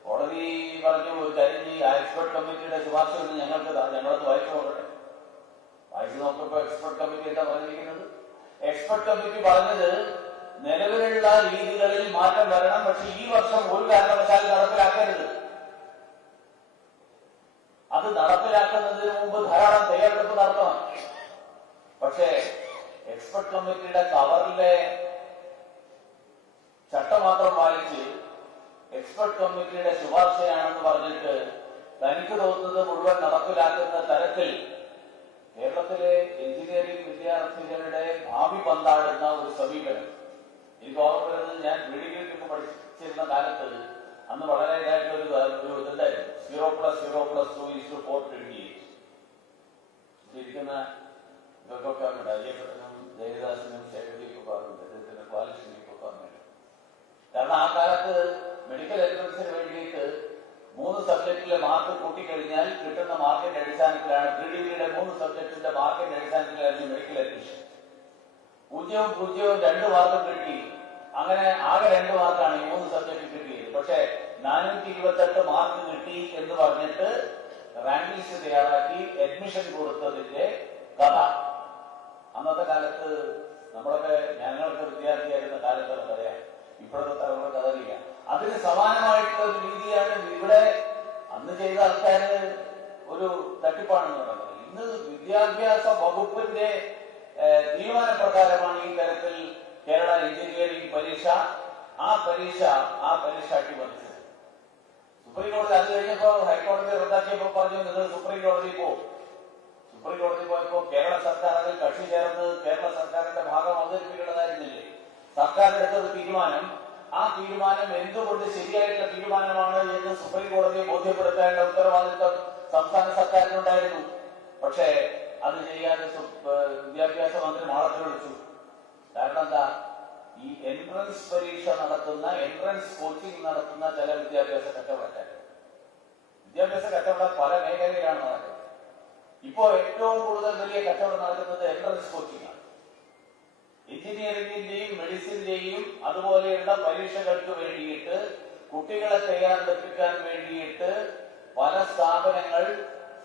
കോടതി പറഞ്ഞു, ഒരു കാര്യം ചെയ്യും, ആ എക്സ്പെർട്ട് കമ്മിറ്റിയുടെ ശുപാർശ ഒന്ന് ഞങ്ങളത് വായിച്ചു നോക്കട്ടെ. വായിച്ചു നോക്കുമ്പോ എക്സ്പെർട്ട് കമ്മിറ്റി എന്താ പറഞ്ഞിരിക്കുന്നത്? എക്സ്പെർട്ട് കമ്മിറ്റി പറഞ്ഞത് നിലവിലുള്ള രീതികളിൽ മാറ്റം വരണം, പക്ഷെ ഈ വർഷം ഒരു കാരണവശാലും നടപ്പിലാക്കരുത്. അത് നടപ്പിലാക്കുന്നതിന് മുമ്പ് ധാരാളം തയ്യാറെടുപ്പ് നടത്തണം. പക്ഷേ എക്സ്പെർട്ട് കമ്മിറ്റിയുടെ കവറിലെ ചട്ടം മാത്രം വായിച്ച് എക്സ്പെർട്ട് കമ്മിറ്റിയുടെ ശുപാർശയാണെന്ന് പറഞ്ഞിട്ട് തനിക്ക് തോന്നുന്നത് മുഴുവൻ നടപ്പിലാക്കുന്ന തരത്തിൽ കേരളത്തിലെ എഞ്ചിനീയറിംഗ് വിദ്യാർത്ഥികളുടെ ഭാവി പന്താടുന്ന ഒരു സമീപനം എനിക്ക് ഓർമ്മ വരുന്നത്, ഞാൻ മെഡിക്കൽ പഠിച്ചിരുന്ന കാലത്ത് അന്ന് വളരെ ഇതായിട്ടൊരു ഇതുണ്ടായിരുന്നു. 0+0+2:428 ഇരിക്കുന്ന ഇതൊക്കെ അയ്യപ്പനും ജയദാസനും ശേഖരിക്കൊക്കെ ഓർമ്മയുണ്ട്, അദ്ദേഹത്തിന്റെ ബാലകൃഷ്ണനിക്കൊക്കെ ഓർമ്മയുണ്ട്. കാരണം ആ കാലത്ത് മെഡിക്കൽ എൻട്രൻസിന് വേണ്ടിയിട്ട് 3 സബ്ജക്റ്റിലെ മാർക്ക് കൂട്ടിക്കഴിഞ്ഞാൽ കിട്ടുന്ന മാർക്കിന്റെ അടിസ്ഥാനത്തിലാണ് പ്രീഡിഗ്രിയുടെ 3 സബ്ജക്റ്റിന്റെ മാർക്കിന്റെ അടിസ്ഥാനത്തിലായിരുന്നു മെഡിക്കൽ അഡ്മിഷൻ. 0 0 2 മാർക്കും കിട്ടി. അങ്ങനെ ആകെ 2 മാർക്കാണ് ഈ 3 സബ്ജക്ട് കിട്ടിയത്. പക്ഷെ 428 മാർക്ക് കിട്ടി എന്ന് പറഞ്ഞിട്ട് റാങ്ക് ലിസ്റ്റ് തയ്യാറാക്കി അഡ്മിഷൻ കൊടുത്തതിന്റെ കഥ അന്നത്തെ കാലത്ത് നമ്മളൊക്കെ ഞങ്ങൾക്ക് വിദ്യാർത്ഥിയായിരുന്ന കാലത്തുള്ള കഥയാണ്. ഇപ്പോഴത്തെ തലമുറ കഥയില്ല. അതിന് സമാനമായിട്ടുള്ള ഒരു രീതിയാണ് ഇവിടെ അന്ന് ചെയ്ത ആൾക്കാര് ഒരു തട്ടിപ്പാണെന്ന് പറയുന്നത്. ഇന്ന് വിദ്യാഭ്യാസ വകുപ്പിന്റെ തീരുമാനപ്രകാരമാണ് ഈ തരത്തിൽ കേരള എഞ്ചിനീയറിംഗ് പരീക്ഷ അട്ടിമറിച്ചത്. സുപ്രീം കോടതി അത് കഴിഞ്ഞപ്പോ ഹൈക്കോടതി റദ്ദാക്കിയപ്പോ പറഞ്ഞു, നിങ്ങൾ സുപ്രീം കോടതി പോകും. സുപ്രീം കോടതി പോയപ്പോ കേരള സർക്കാർ അതിൽ കക്ഷി ചേർന്ന് കേരള സർക്കാരിന്റെ ഭാഗം അവതരിപ്പിക്കേണ്ടതായിരുന്നില്ലേ? സർക്കാർ എടുത്തൊരു തീരുമാനം, ആ തീരുമാനം എന്തുകൊണ്ട് ശരിയായിട്ടുള്ള തീരുമാനമാണ് എന്ന് സുപ്രീം കോടതിയെ ബോധ്യപ്പെടുത്തേണ്ട ഉത്തരവാദിത്വം സംസ്ഥാന സർക്കാരിനുണ്ടായിരുന്നു. പക്ഷേ അത് ചെയ്യാതെ വിദ്യാഭ്യാസ മന്ത്രി മാളത്തിൽ വിളിച്ചു. കാരണം എന്താ? ഈ എൻട്രൻസ് പരീക്ഷ നടത്തുന്ന, എൻട്രൻസ് കോച്ചിങ് നടത്തുന്ന ചില വിദ്യാഭ്യാസ കച്ചവടക്കാർ, വിദ്യാഭ്യാസ കച്ചവടം പല മേഖലയിലാണ് നടക്കുന്നത്. ഇപ്പോ ഏറ്റവും കൂടുതൽ വലിയ കച്ചവടം നടക്കുന്നത് എൻട്രൻസ് കോച്ചിങ് ആണ്. എഞ്ചിനീയറിംഗിന്റെയും മെഡിസിന്റെയും അതുപോലെയുള്ള പരീക്ഷകൾക്ക് വേണ്ടിയിട്ട് കുട്ടികളെ തയ്യാറെടുപ്പിക്കാൻ വേണ്ടിയിട്ട് പല സ്ഥാപനങ്ങൾ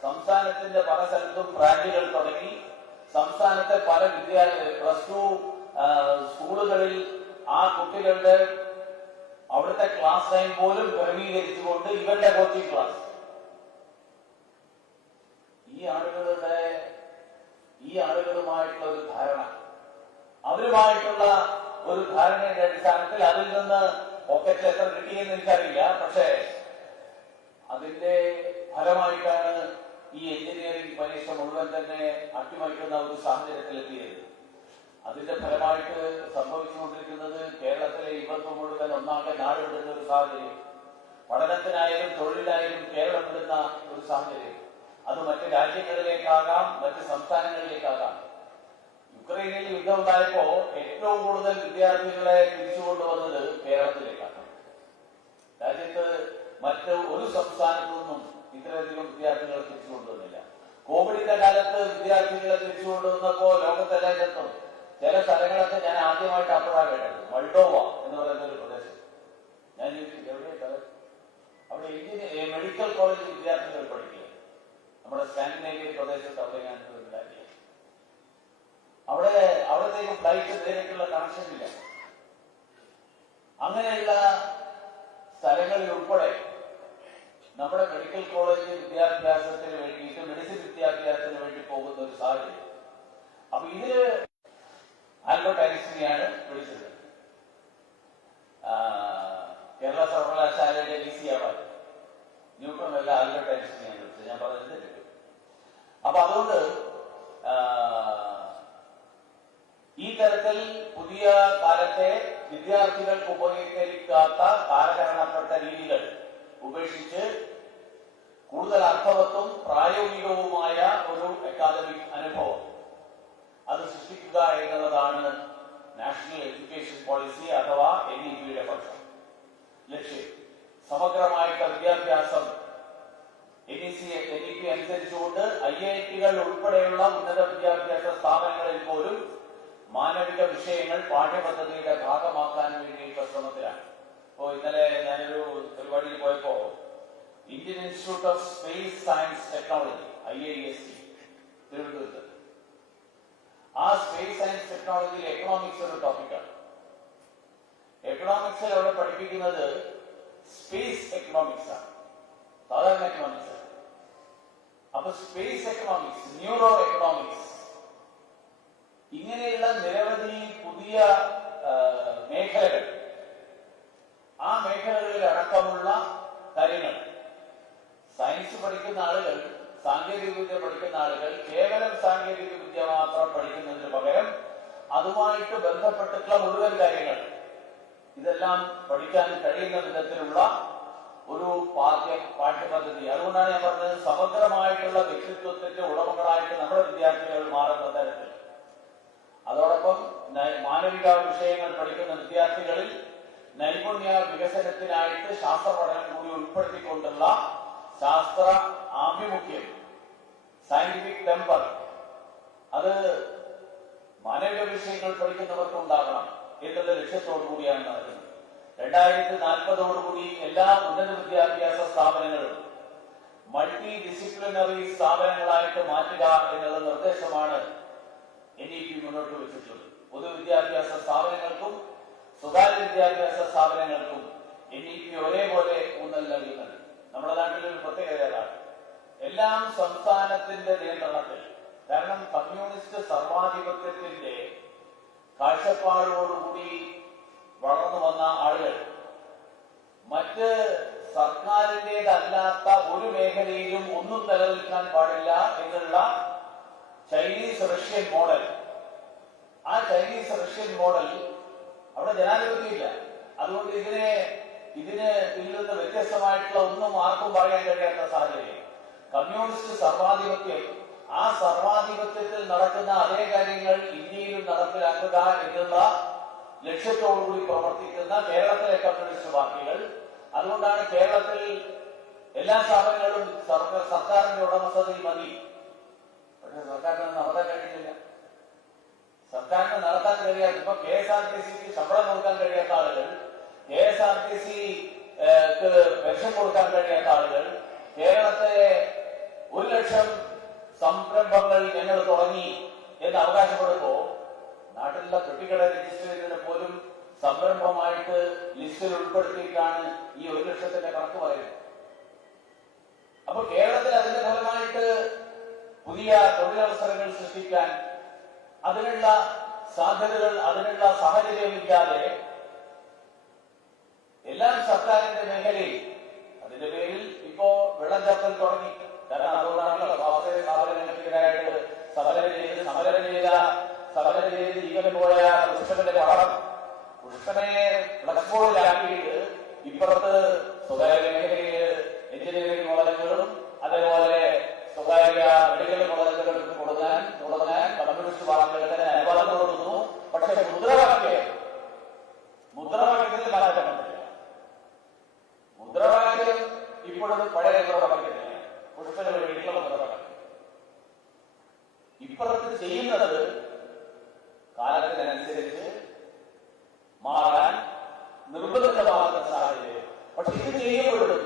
സംസ്ഥാനത്തിന്റെ പല സ്ഥലത്തും ബ്രാഞ്ചുകൾ തുടങ്ങി. സംസ്ഥാനത്തെ പല +2 സ്കൂളുകളിൽ ആ കുട്ടികളുടെ അവിടുത്തെ ക്ലാസ് ടൈം പോലും ക്രമീകരിച്ചുകൊണ്ട് ഇവരുടെ കോച്ചിങ് ക്ലാസ്. ഈ ആളുകളുമായിട്ടുള്ള ഒരു ധാരണ, അവരുമായിട്ടുള്ള ഒരു ധാരണയുടെ അടിസ്ഥാനത്തിൽ അതിൽ നിന്ന് പോക്കറ്റിൽ എത്ര കിട്ടിയെന്ന് എനിക്കറിയില്ല. പക്ഷേ അതിന്റെ ഫലമായിട്ടാണ് ഈ എഞ്ചിനീയറിംഗ് പരീക്ഷ മുഴുവൻ തന്നെ അട്ടിമറിക്കുന്ന ഒരു സാഹചര്യത്തിലെത്തിയത്. അതിന്റെ ഫലമായിട്ട് സംഭവിച്ചുകൊണ്ടിരിക്കുന്നത് കേരളത്തിലെ യുവത്വം മുഴുവൻ ഒന്നാകെ നാടുവിടുന്ന ഒരു സാഹചര്യം, പഠനത്തിനായാലും തൊഴിലായാലും കേരളം വിടുന്ന ഒരു സാഹചര്യം. അത് മറ്റ് രാജ്യങ്ങളിലേക്കാകാം, മറ്റ് സംസ്ഥാനങ്ങളിലേക്കാകാം. യുക്രൈനിൽ യുദ്ധം ഉണ്ടായപ്പോ ഏറ്റവും കൂടുതൽ വിദ്യാർത്ഥികളെ തിരിച്ചുകൊണ്ടുവന്നത് കേരളത്തിലേക്കാണ്. രാജ്യത്ത് മറ്റ് ഒരു സംസ്ഥാനത്തു നിന്നും ഇത്രയധികം വിദ്യാർത്ഥികളെ തിരിച്ചുകൊണ്ടുവന്നില്ല. കോവിഡിന്റെ കാലത്ത് വിദ്യാർത്ഥികളെ തിരിച്ചുകൊണ്ടുവന്നപ്പോ ലോകത്തെല്ലായിടത്തും ചില സ്ഥലങ്ങളൊക്കെ ഞാൻ ആദ്യമായിട്ട് അപ്പോഴാണ് കേട്ടത്. മൾഡോവ എന്ന് പറയുന്ന ഒരു പ്രദേശം. ഞാൻ എവിടെയാണ് അവിടെ മെഡിക്കൽ കോളേജ് വിദ്യാർത്ഥികൾ പഠിക്കുക. നമ്മുടെ സ്കാൻഡിനേവിയൻ പ്രദേശത്ത് അവിടെ ഞാൻ ഉണ്ടാക്കിയ അവിടത്തേക്ക് ഫ്ലൈറ്റ് നേരിട്ടുള്ള കണക്ഷൻ ഇല്ല. അങ്ങനെയുള്ള സ്ഥലങ്ങളിൽ ഉൾപ്പെടെ നമ്മുടെ മെഡിക്കൽ കോളേജ് വിദ്യാഭ്യാസത്തിന് വേണ്ടിയിട്ട്, മെഡിസിൻ വിദ്യാഭ്യാസത്തിന് വേണ്ടി പോകുന്ന ഒരു സാഹചര്യം. അപ്പൊ ഇതില് ആൽബർട്ട് ഐൻസ്റ്റീനെയാണ് വിളിച്ചത്. കേരള സർവകലാശാലയുടെ VC ആവാൻ ന്യൂട്ടണല്ല, ആൽബർട്ട് ഐൻസ്റ്റീനെയാണ് വിളിച്ചത്. ഞാൻ പറഞ്ഞത് തെറ്റ്. അപ്പൊ അതുകൊണ്ട് ഈ തരത്തിൽ പുതിയ കാലത്തെ വിദ്യാർത്ഥികൾക്ക് ഉപകരിക്കാത്ത കാലഹരണപ്പെട്ട രീതികൾ ഉപേക്ഷിച്ച് കൂടുതൽ അർത്ഥവത്വം പ്രായോഗികവുമായ ഒരു അക്കാദമിക് അനുഭവം അത് സൃഷ്ടിക്കുക എന്നുള്ളതാണ് നാഷണൽ എഡ്യൂക്കേഷൻ പോളിസി അഥവാ NEP-യുടെ പക്ഷം ലക്ഷ്യം. സമഗ്രമായിട്ടുള്ള വിദ്യാഭ്യാസം NEP അനുസരിച്ചുകൊണ്ട് IIT-കൾ ഉൾപ്പെടെയുള്ള ഉന്നത വിദ്യാഭ്യാസ സ്ഥാപനങ്ങളിൽ പോലും മാനവിക വിഷയങ്ങൾ പാഠ്യപദ്ധതിയുടെ ഭാഗമാക്കാൻ വേണ്ടിയുള്ള ശ്രമത്തിലാണ്. ഇപ്പോ ഇന്നലെ ഞാനൊരു പരിപാടിയിൽ പോയപ്പോ Indian institute of space science technology IIST തിരുവനന്തപുരത്ത്, ആ സ്പേസ് സയൻസ് ടെക്നോളജിയിൽ എക്കണോമിക്സ് ഒരു ടോപ്പിക്കാണ്. എക്കണോമിക്സിൽ അവിടെ പഠിപ്പിക്കുന്നത് സ്പേസ് എക്കണോമിക്സ് ആണ്, സാധാരണ എക്കണോമിക്സ്. അപ്പൊ സ്പേസ് എക്കണോമിക്സ്, ന്യൂറോ എക്കണോമിക്സ്, ഇങ്ങനെയുള്ള നിരവധി പുതിയ മേഖലകൾ, ആ മേഖലകളിൽ അടക്കമുള്ള കാര്യങ്ങൾ സയൻസ് പഠിക്കുന്ന ആളുകൾ, സാങ്കേതിക വിദ്യ പഠിക്കുന്ന ആളുകൾ കേവലം സാങ്കേതിക വിദ്യ മാത്രം പഠിക്കുന്നതിന് പകരം അതുമായിട്ട് ബന്ധപ്പെട്ടിട്ടുള്ള മുഴുവൻ കാര്യങ്ങൾ ഇതെല്ലാം പഠിക്കാൻ കഴിയുന്ന വിധത്തിലുള്ള ഒരു പാഠ്യപദ്ധതി. അതുകൊണ്ടാണ് ഞാൻ പറഞ്ഞത്, സമഗ്രമായിട്ടുള്ള വ്യക്തിത്വത്തിന്റെ ഉടമകളായിട്ട് നമ്മുടെ വിദ്യാർത്ഥികൾ മാറുന്ന തരത്തിൽ. അതോടൊപ്പം മാനവിക വിഷയങ്ങൾ പഠിക്കുന്ന വിദ്യാർത്ഥികളിൽ നൈപുണ്യ വികസനത്തിനായിട്ട് ശാസ്ത്ര പഠനം കൂടി ഉൾപ്പെടുത്തിക്കൊണ്ടുള്ള ശാസ്ത്ര ആഭിമുഖ്യം, സയന്റിഫിക് ടെമ്പർ, അത് മാനവിക വിഷയങ്ങൾ പഠിക്കുന്നവർക്ക് ഉണ്ടാകണം എന്നുള്ള ലക്ഷ്യത്തോടു കൂടിയാണ് നടക്കുന്നത്. 2040 എല്ലാ ഉന്നത വിദ്യാഭ്യാസ സ്ഥാപനങ്ങളും മൾട്ടി ഡിസിപ്ലിനറി സ്ഥാപനങ്ങളായിട്ട് മാറ്റുക എന്നുള്ള നിർദ്ദേശമാണ് NEP മുന്നോട്ട് വെച്ചിട്ടുള്ളത്. പൊതുവിദ്യാഭ്യാസ സ്ഥാപനങ്ങൾക്കും സ്വകാര്യ വിദ്യാഭ്യാസ സ്ഥാപനങ്ങൾക്കും NEP ഒരേപോലെ ഊന്നൽ നൽകുന്നുണ്ട്. നമ്മുടെ നാട്ടിലൊരു പ്രത്യേകതയാണ്, എല്ലാം സംസ്ഥാനത്തിന്റെ നിയന്ത്രണത്തിൽ. കാരണം കമ്മ്യൂണിസ്റ്റ് സർവാധിപത്യത്തിന്റെ കാഴ്ചപ്പാടോടുകൂടി വളർന്നു വന്ന ആളുകൾ മറ്റ് സർക്കാരിന്റേതല്ലാത്ത ഒരു മേഖലയിലും ഒന്നും നിലനിൽക്കാൻ പാടില്ല എന്നുള്ള ചൈനീസ് റഷ്യൻ മോഡൽ, ആ ചൈനീസ് റഷ്യൻ മോഡൽ അവിടെ ജനാധിപത്യമില്ല. അതുകൊണ്ട് ഇതിന് ഇതിൽ നിന്ന് വ്യത്യസ്തമായിട്ടുള്ള ഒന്നും ആർക്കും പറയാൻ കഴിയാത്ത സാഹചര്യം. കമ്മ്യൂണിസ്റ്റ് സർവാധിപത്യം, ആ സർവാധിപത്യത്തിൽ നടക്കുന്ന അതേ കാര്യങ്ങൾ ഇന്ത്യയിലും നടപ്പിലാക്കുക എന്നുള്ള ലക്ഷ്യത്തോടുകൂടി പ്രവർത്തിക്കുന്ന കേരളത്തിലെ കമ്മ്യൂണിസ്റ്റ് പാർട്ടികൾ. അതുകൊണ്ടാണ് കേരളത്തിൽ എല്ലാ സ്ഥാപനങ്ങളും സർക്കാരിന്റെ ഉടമസ്ഥതയിൽ മതി. പക്ഷെ സർക്കാരിന് നടത്താൻ കഴിയുന്നില്ല. സർക്കാരിന് നടത്താൻ കഴിയാതെ ഇപ്പൊ KSRTCക്ക് ശമ്പളം കൊടുക്കാൻ കഴിയാത്ത ആളുകൾ, KSRTC പെൻഷൻ കൊടുക്കാൻ കഴിയാത്ത ആളുകൾ, കേരളത്തെ 1 ലക്ഷം സംരംഭങ്ങൾ ഞങ്ങൾ തുടങ്ങി എന്ന് അവകാശപ്പെടുമ്പോ നാട്ടിലുള്ള പെട്ടിക്കട രജിസ്റ്റർ ചെയ്തതിന് പോലും സംരംഭമായിട്ട് ലിസ്റ്റിൽ ഉൾപ്പെടുത്തിയിട്ടാണ് ഈ 1 ലക്ഷത്തിന്റെ കണക്ക് പറയുന്നത്. അപ്പൊ കേരളത്തിൽ അതിന്റെ ഫലമായിട്ട് പുതിയ തൊഴിലവസരങ്ങൾ സൃഷ്ടിക്കാൻ അതിനുള്ള സാധ്യതകൾ, അതിനുള്ള സാഹചര്യമില്ലാതെ എല്ലാം സർക്കാരിന്റെ മേഖലയിൽ, അതിന്റെ പേരിൽ ഇപ്പോ വെള്ളം ചേർക്കൽ തുടങ്ങി. കാരണം അതുകൊണ്ടാണല്ലോ സ്വാശ്രയ സ്ഥാപനങ്ങൾക്കെതിരായിട്ട് സമരം ചെയ്ത് ജീവൻ പോയ പുഷ്പന്റെ പാഠം, പുഷ്പനെ ഫ്ലക്സ്ബോർഡിലാക്കിയിട്ട് ഇപ്പുറത്ത് സ്വകാര്യ മേഖലയിൽ എഞ്ചിനീയറിംഗ് കോളേജുകളും അതേപോലെ സ്വകാര്യ മെഡിക്കൽ കോളേജുകൾ തുടങ്ങാൻ കമ്മ്യൂണിസ്റ്റ് പാർട്ടികൾ തന്നെ അനുവാദം കൊടുക്കുന്നു. പക്ഷെ മുദ്രാവാക്യത്തിൽ മാറ്റം വന്നിട്ടില്ല. മുദ്രാവാക്യം ഇപ്പോഴും പഴയ മുദ്രാവാക്യം തന്നെയാണ്, പുഷ്പന് വേണ്ടിയിട്ടുള്ള മുദ്രാവാക്യം. ഇപ്പുറത്ത് ചെയ്യുന്നത് കാലത്തിനനുസരിച്ച് മാറാൻ നിർബന്ധിതമാകുന്ന സാഹചര്യം. പക്ഷെ ഇത് ചെയ്യപ്പെടും.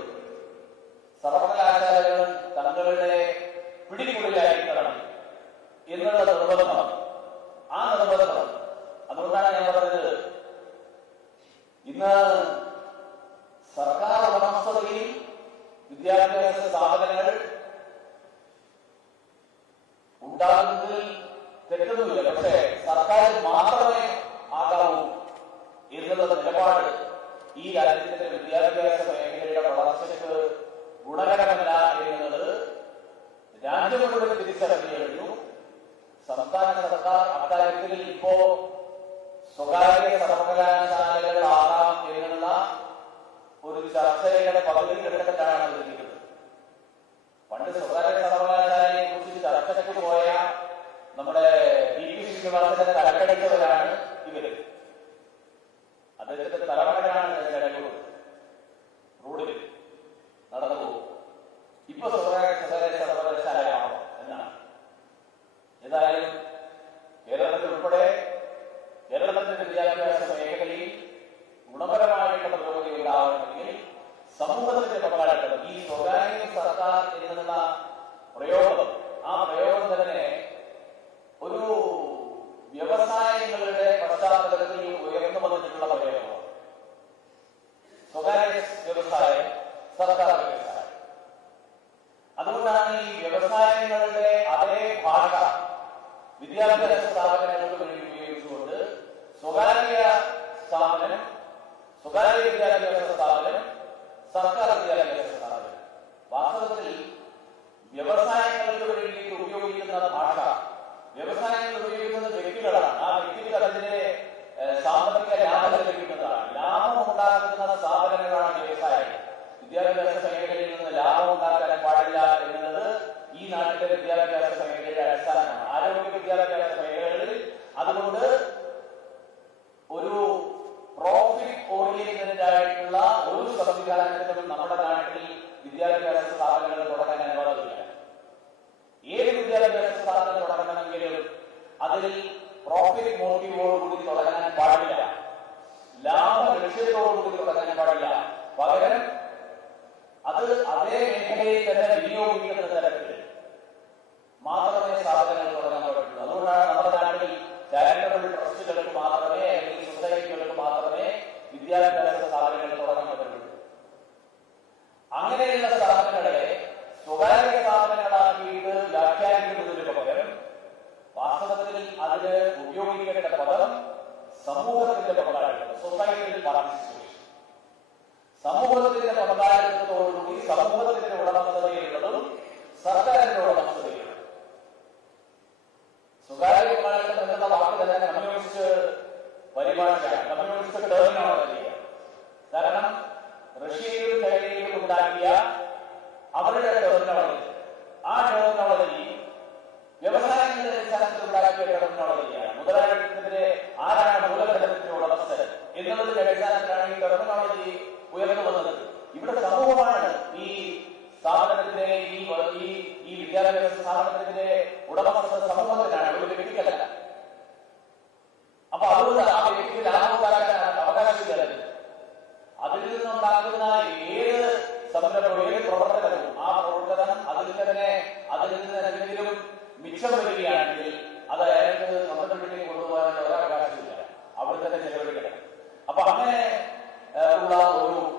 സർവകലാശാലകൾ തങ്ങളുടെ പിടിക്കുള്ളിലായിരിക്കണം എന്നുള്ള നിർബന്ധം, ആ നിർബന്ധം. അതുകൊണ്ടാണ് ഞാൻ പറഞ്ഞത്, ഇന്ന് സർക്കാർ ഉടമസ്ഥതയിൽ വിദ്യാഭ്യാസ സ്ഥാപനങ്ങൾ ഉണ്ടാകുന്നതിൽ തെറ്റൊന്നുമില്ല. പക്ഷേ സർക്കാർ മാത്രമേ ആകാവൂ എന്നുള്ള നിലപാട് ഈ രാജ്യത്തിന്റെ വിദ്യാഭ്യാസ മേഖലയുടെ വളർച്ചയ്ക്ക് ഗുണകരമല്ല എന്നുള്ളത് രാജ്യം മുഴുവൻ തിരിച്ചറിഞ്ഞു കഴിഞ്ഞു. സംസ്ഥാന സർക്കാർ അക്കാര്യത്തിൽ ഇപ്പോ സ്വകാര്യ സർവകലാശാലകളാകാം എന്നുള്ള ഒരു ചർച്ചയുടെ പകുതി ഘട്ടത്തിലാണ് എത്തിക്കുന്നത്. പണ്ട് സ്വകാര്യ സർവകലാശാലയെ കുറിച്ച് ചർച്ചയ്ക്ക് പോയ നമ്മുടെ DP ശ്രീനിവാസനെ തലക്കടിച്ചവരാണ് ഇവര്. അദ്ദേഹത്തിന്റെ തലമുറയാണ് റോഡിൽ നടന്നു പോകും. ഇപ്പൊ സ്വകാര്യ വിദ്യാഭ്യാസ സ്ഥാപനങ്ങൾക്ക് വേണ്ടി ഉപയോഗിച്ചുകൊണ്ട് സ്വകാര്യ വിദ്യാഭ്യാസ സ്ഥാപനം, സർക്കാർ വിദ്യാഭ്യാസ സ്ഥാപനം വാസ്തവത്തിൽ വ്യവസായങ്ങൾക്ക് വേണ്ടിയിട്ട് ഉപയോഗിക്കുന്ന ഭാഷ, വ്യവസായങ്ങൾ ഉപയോഗിക്കുന്ന വ്യക്തികളാണ്. ആ വ്യക്തികൾ അതിന്റെ സാമ്പത്തിക ലാഭം ലഭിക്കുന്നതാണ്. ലാഭം ഉണ്ടാക്കുന്ന സ്ഥാപനങ്ങളാണ് വ്യവസായം. വിദ്യാഭ്യാസ മേഖലയിൽ നിന്ന് ലാഭം ഉണ്ടാക്കാൻ പാടില്ല എന്നത് ഈ നാട്ടിലെ വിദ്യാഭ്യാസ മേഖലയുടെ അടിസ്ഥാനമാണ്. ആരോഗ്യ വിദ്യാഭ്യാസ മേഖലകളിൽ അതുകൊണ്ട് ഒരു പ്രോഫിറ്റ് ഓറിയന്റഡ് ആയിട്ടുള്ള ഒരു സംവിധാനത്തിലും നമ്മുടെ നാട്ടിൽ വിദ്യാഭ്യാസ സ്ഥാപനങ്ങൾ തുടങ്ങാൻ അനുവാദമില്ല. ഏത് വിദ്യാഭ്യാസ സ്ഥാപനം തുടങ്ങണമെങ്കിലും അതിൽ പ്രോഫിറ്റ് മോട്ടീവോടുകൂടി തുടങ്ങാൻ പാടില്ല, ലാഭ ലക്ഷ്യത്തോടുകൂടി തുടങ്ങാൻ പാടില്ല. പകരം അത് അതേ മേഖലയിൽ തന്നെ വിനിയോഗിക്കുന്ന തരത്തിൽ മാത്രമേ സ്ഥാപനങ്ങൾ തുടങ്ങാൻ പറ്റുള്ളൂ. അതുകൊണ്ടാണ് നമ്മുടെ നാട്ടിൽ ചാരിറ്റബിൾ ട്രസ്റ്റുകൾക്ക് മാത്രമേ അല്ലെങ്കിൽ സൊസൈറ്റികൾക്ക് മാത്രമേ വിദ്യാഭ്യാസ സ്ഥാപനങ്ങൾ തുടങ്ങാൻ പറ്റുള്ളൂ. അങ്ങനെയുള്ള സ്ഥാപനങ്ങളെ സ്വകാര്യ സ്ഥാപനങ്ങളാക്കിയിട്ട് വ്യാഖ്യാനിക്കുന്നതിന് പകരം വാസ്തവത്തിൽ അതിന് ഉപയോഗിക്കേണ്ട പദം സമൂഹത്തിന്റെ പങ്കാളിത്തം, സൊസൈറ്റിയിൽ പാർട്ടിസിപ്പേഷൻ. സമൂഹത്തിന്റെ പങ്കാളിത്തത്തോടുകൂടി സമൂഹത്തിന്റെ ഉടമസ്ഥതയുള്ളതും സർക്കാരിന്റെ ഉടമസ്ഥതയുള്ളതും. സ്വകാര്യ പങ്കാളിത്തം എന്നുള്ള വാക്ക് തന്നെ കമ്മ്യൂണിസ്റ്റ് പരിഭാഷയാണ്, കമ്മ്യൂണിസ്റ്റ് ടെർമിനോളജിയാണ്. കാരണം റഷ്യയിലും ചൈനയിലും ഉണ്ടാക്കിയ അവരുടെ ടെർമിനോളജി, ആ ടെർമിനോളജി വ്യവസായങ്ങളുടെ അടിസ്ഥാനത്തിൽ ഉണ്ടാക്കിയ ടെർമിനോളജിയാണ്. മുതലാളിത്തത്തിന്റെ ആരാണ് മൂലഘടകത്തിന്റെ ഉടമസ്ഥൻ എന്നുള്ളതിന്റെ അടിസ്ഥാനത്തിലാണ് ഈ ടെർമിനോളജി ഉയർന്നു വന്നത്. ഇവിടെ സമൂഹമാണ് ഈ സ്ഥാപനത്തിന്റെ ഈ വിദ്യാഭ്യാസ സ്ഥാപനത്തിന്റെ ഉടമസ്ഥ സമൂഹത്തിനാണ്, ഒരു വ്യക്തിക്കല്ല. അപ്പൊ അതുകൊണ്ട് ആ വ്യക്തിക്ക് ലാഭം ഉണ്ടാക്കാനാണ് അവകാശമില്ല. അതിൽ നിന്നുണ്ടാകുന്ന ഏത് സംരംഭവും ഏത് പ്രവർത്തനവും ആ പ്രവർത്തനം അതിൽ നിന്ന് എന്തെങ്കിലും മിച്ചം വരികയാണെങ്കിൽ അത് അയാൾക്ക് സ്വന്തം വീട്ടിലേക്ക് കൊണ്ടുപോകാനുള്ള ഒരവകാശമില്ല, അവിടെ തന്നെ ചെലവഴിക്കണം. അപ്പൊ അങ്ങനെ ഉള്ള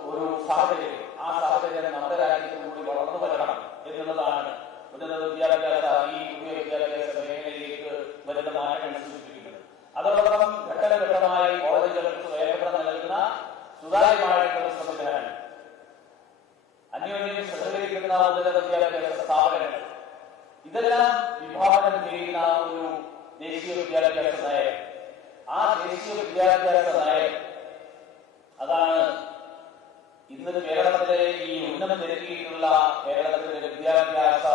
ഒരു സാഹചര്യം, ആ സാഹചര്യം നമ്മുടെ രാജ്യത്തിൽ കൂടി വളർന്നു വരണം എന്നുള്ളതാണ് ഉന്നത വിദ്യാഭ്യാസ ഈ പുതിയ വിദ്യാഭ്യാസ മേഖലയിലേക്ക് വരുന്ന മാറ്റങ്ങൾ സൂചിപ്പിക്കുന്നത്. അതോടൊപ്പം ഘട്ടഘട്ടമായി കോളേജുകൾക്ക് സ്വയംഭരണ നൽകുന്ന സുതാര്യമായിട്ടുള്ള സംവിധാനം, അന്യോന്യം സഹകരിക്കുന്ന ഉന്നത വിദ്യാഭ്യാസ സ്ഥാപനങ്ങൾ, ഇതെല്ലാം വിഭാവനം ചെയ്യുന്ന ഒരു ദേശീയ വിദ്യാഭ്യാസ നയം. ആ ദേശീയ വിദ്യാഭ്യാസ നയം അതാണ് ഇന്ന് കേരളത്തിലെ ഈ ഉന്നമനം നിരക്കിയിട്ടുള്ള കേരളത്തിലെ വിദ്യാഭ്യാസ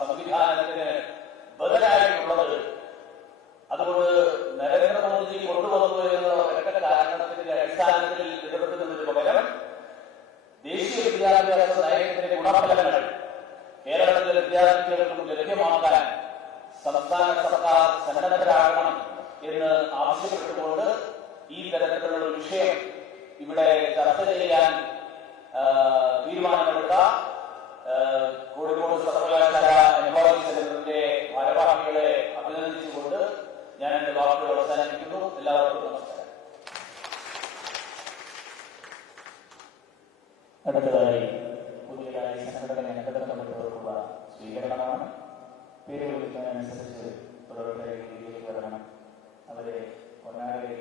സംവിധാനത്തിന് ബദലായിട്ടുള്ളത്. അതുകൊണ്ട് നരേന്ദ്രമോദി കൊണ്ടുവന്നു എന്നുള്ള ഒരൊറ്റ കാരണത്തിന്റെ അടിസ്ഥാനത്തിൽ ഇടപെടുന്നതിന് പകരം ദേശീയ വിദ്യാഭ്യാസ നയത്തിന്റെ ഗുണഫലങ്ങൾ കേരളത്തിലെ വിദ്യാർത്ഥികൾക്കും ലഭ്യമാക്കാൻ സംസ്ഥാന സർക്കാർ സന്നദ്ധരാകണം എന്ന് ആവശ്യപ്പെട്ടുകൊണ്ട് ഈ തരത്തിലുള്ള ഒരു വിഷയം ഇവിടെ ചർച്ച ചെയ്യാൻ തീരുമാനമെടുത്ത കോഴിക്കോട് സർവകലാശാല എംപ്ലോയീസ് സെന്ററിന്റെ ഭാരവാഹികളെ അഭിനന്ദിച്ചുകൊണ്ട് ഞാൻ എന്റെ വാക്കുകൾ അവസാനിപ്പിക്കുന്നു. എല്ലാവർക്കും നമസ്കാരം. അടുത്തതായി പുതിയതായി സംഘടന അംഗത്വമുള്ള സ്വീകരണമാണ്. പേര് വിളിക്കുന്നതിനനുസരിച്ച് പ്രവർത്തകരെ വരണം. അവരെ പൊന്നാടയിൽ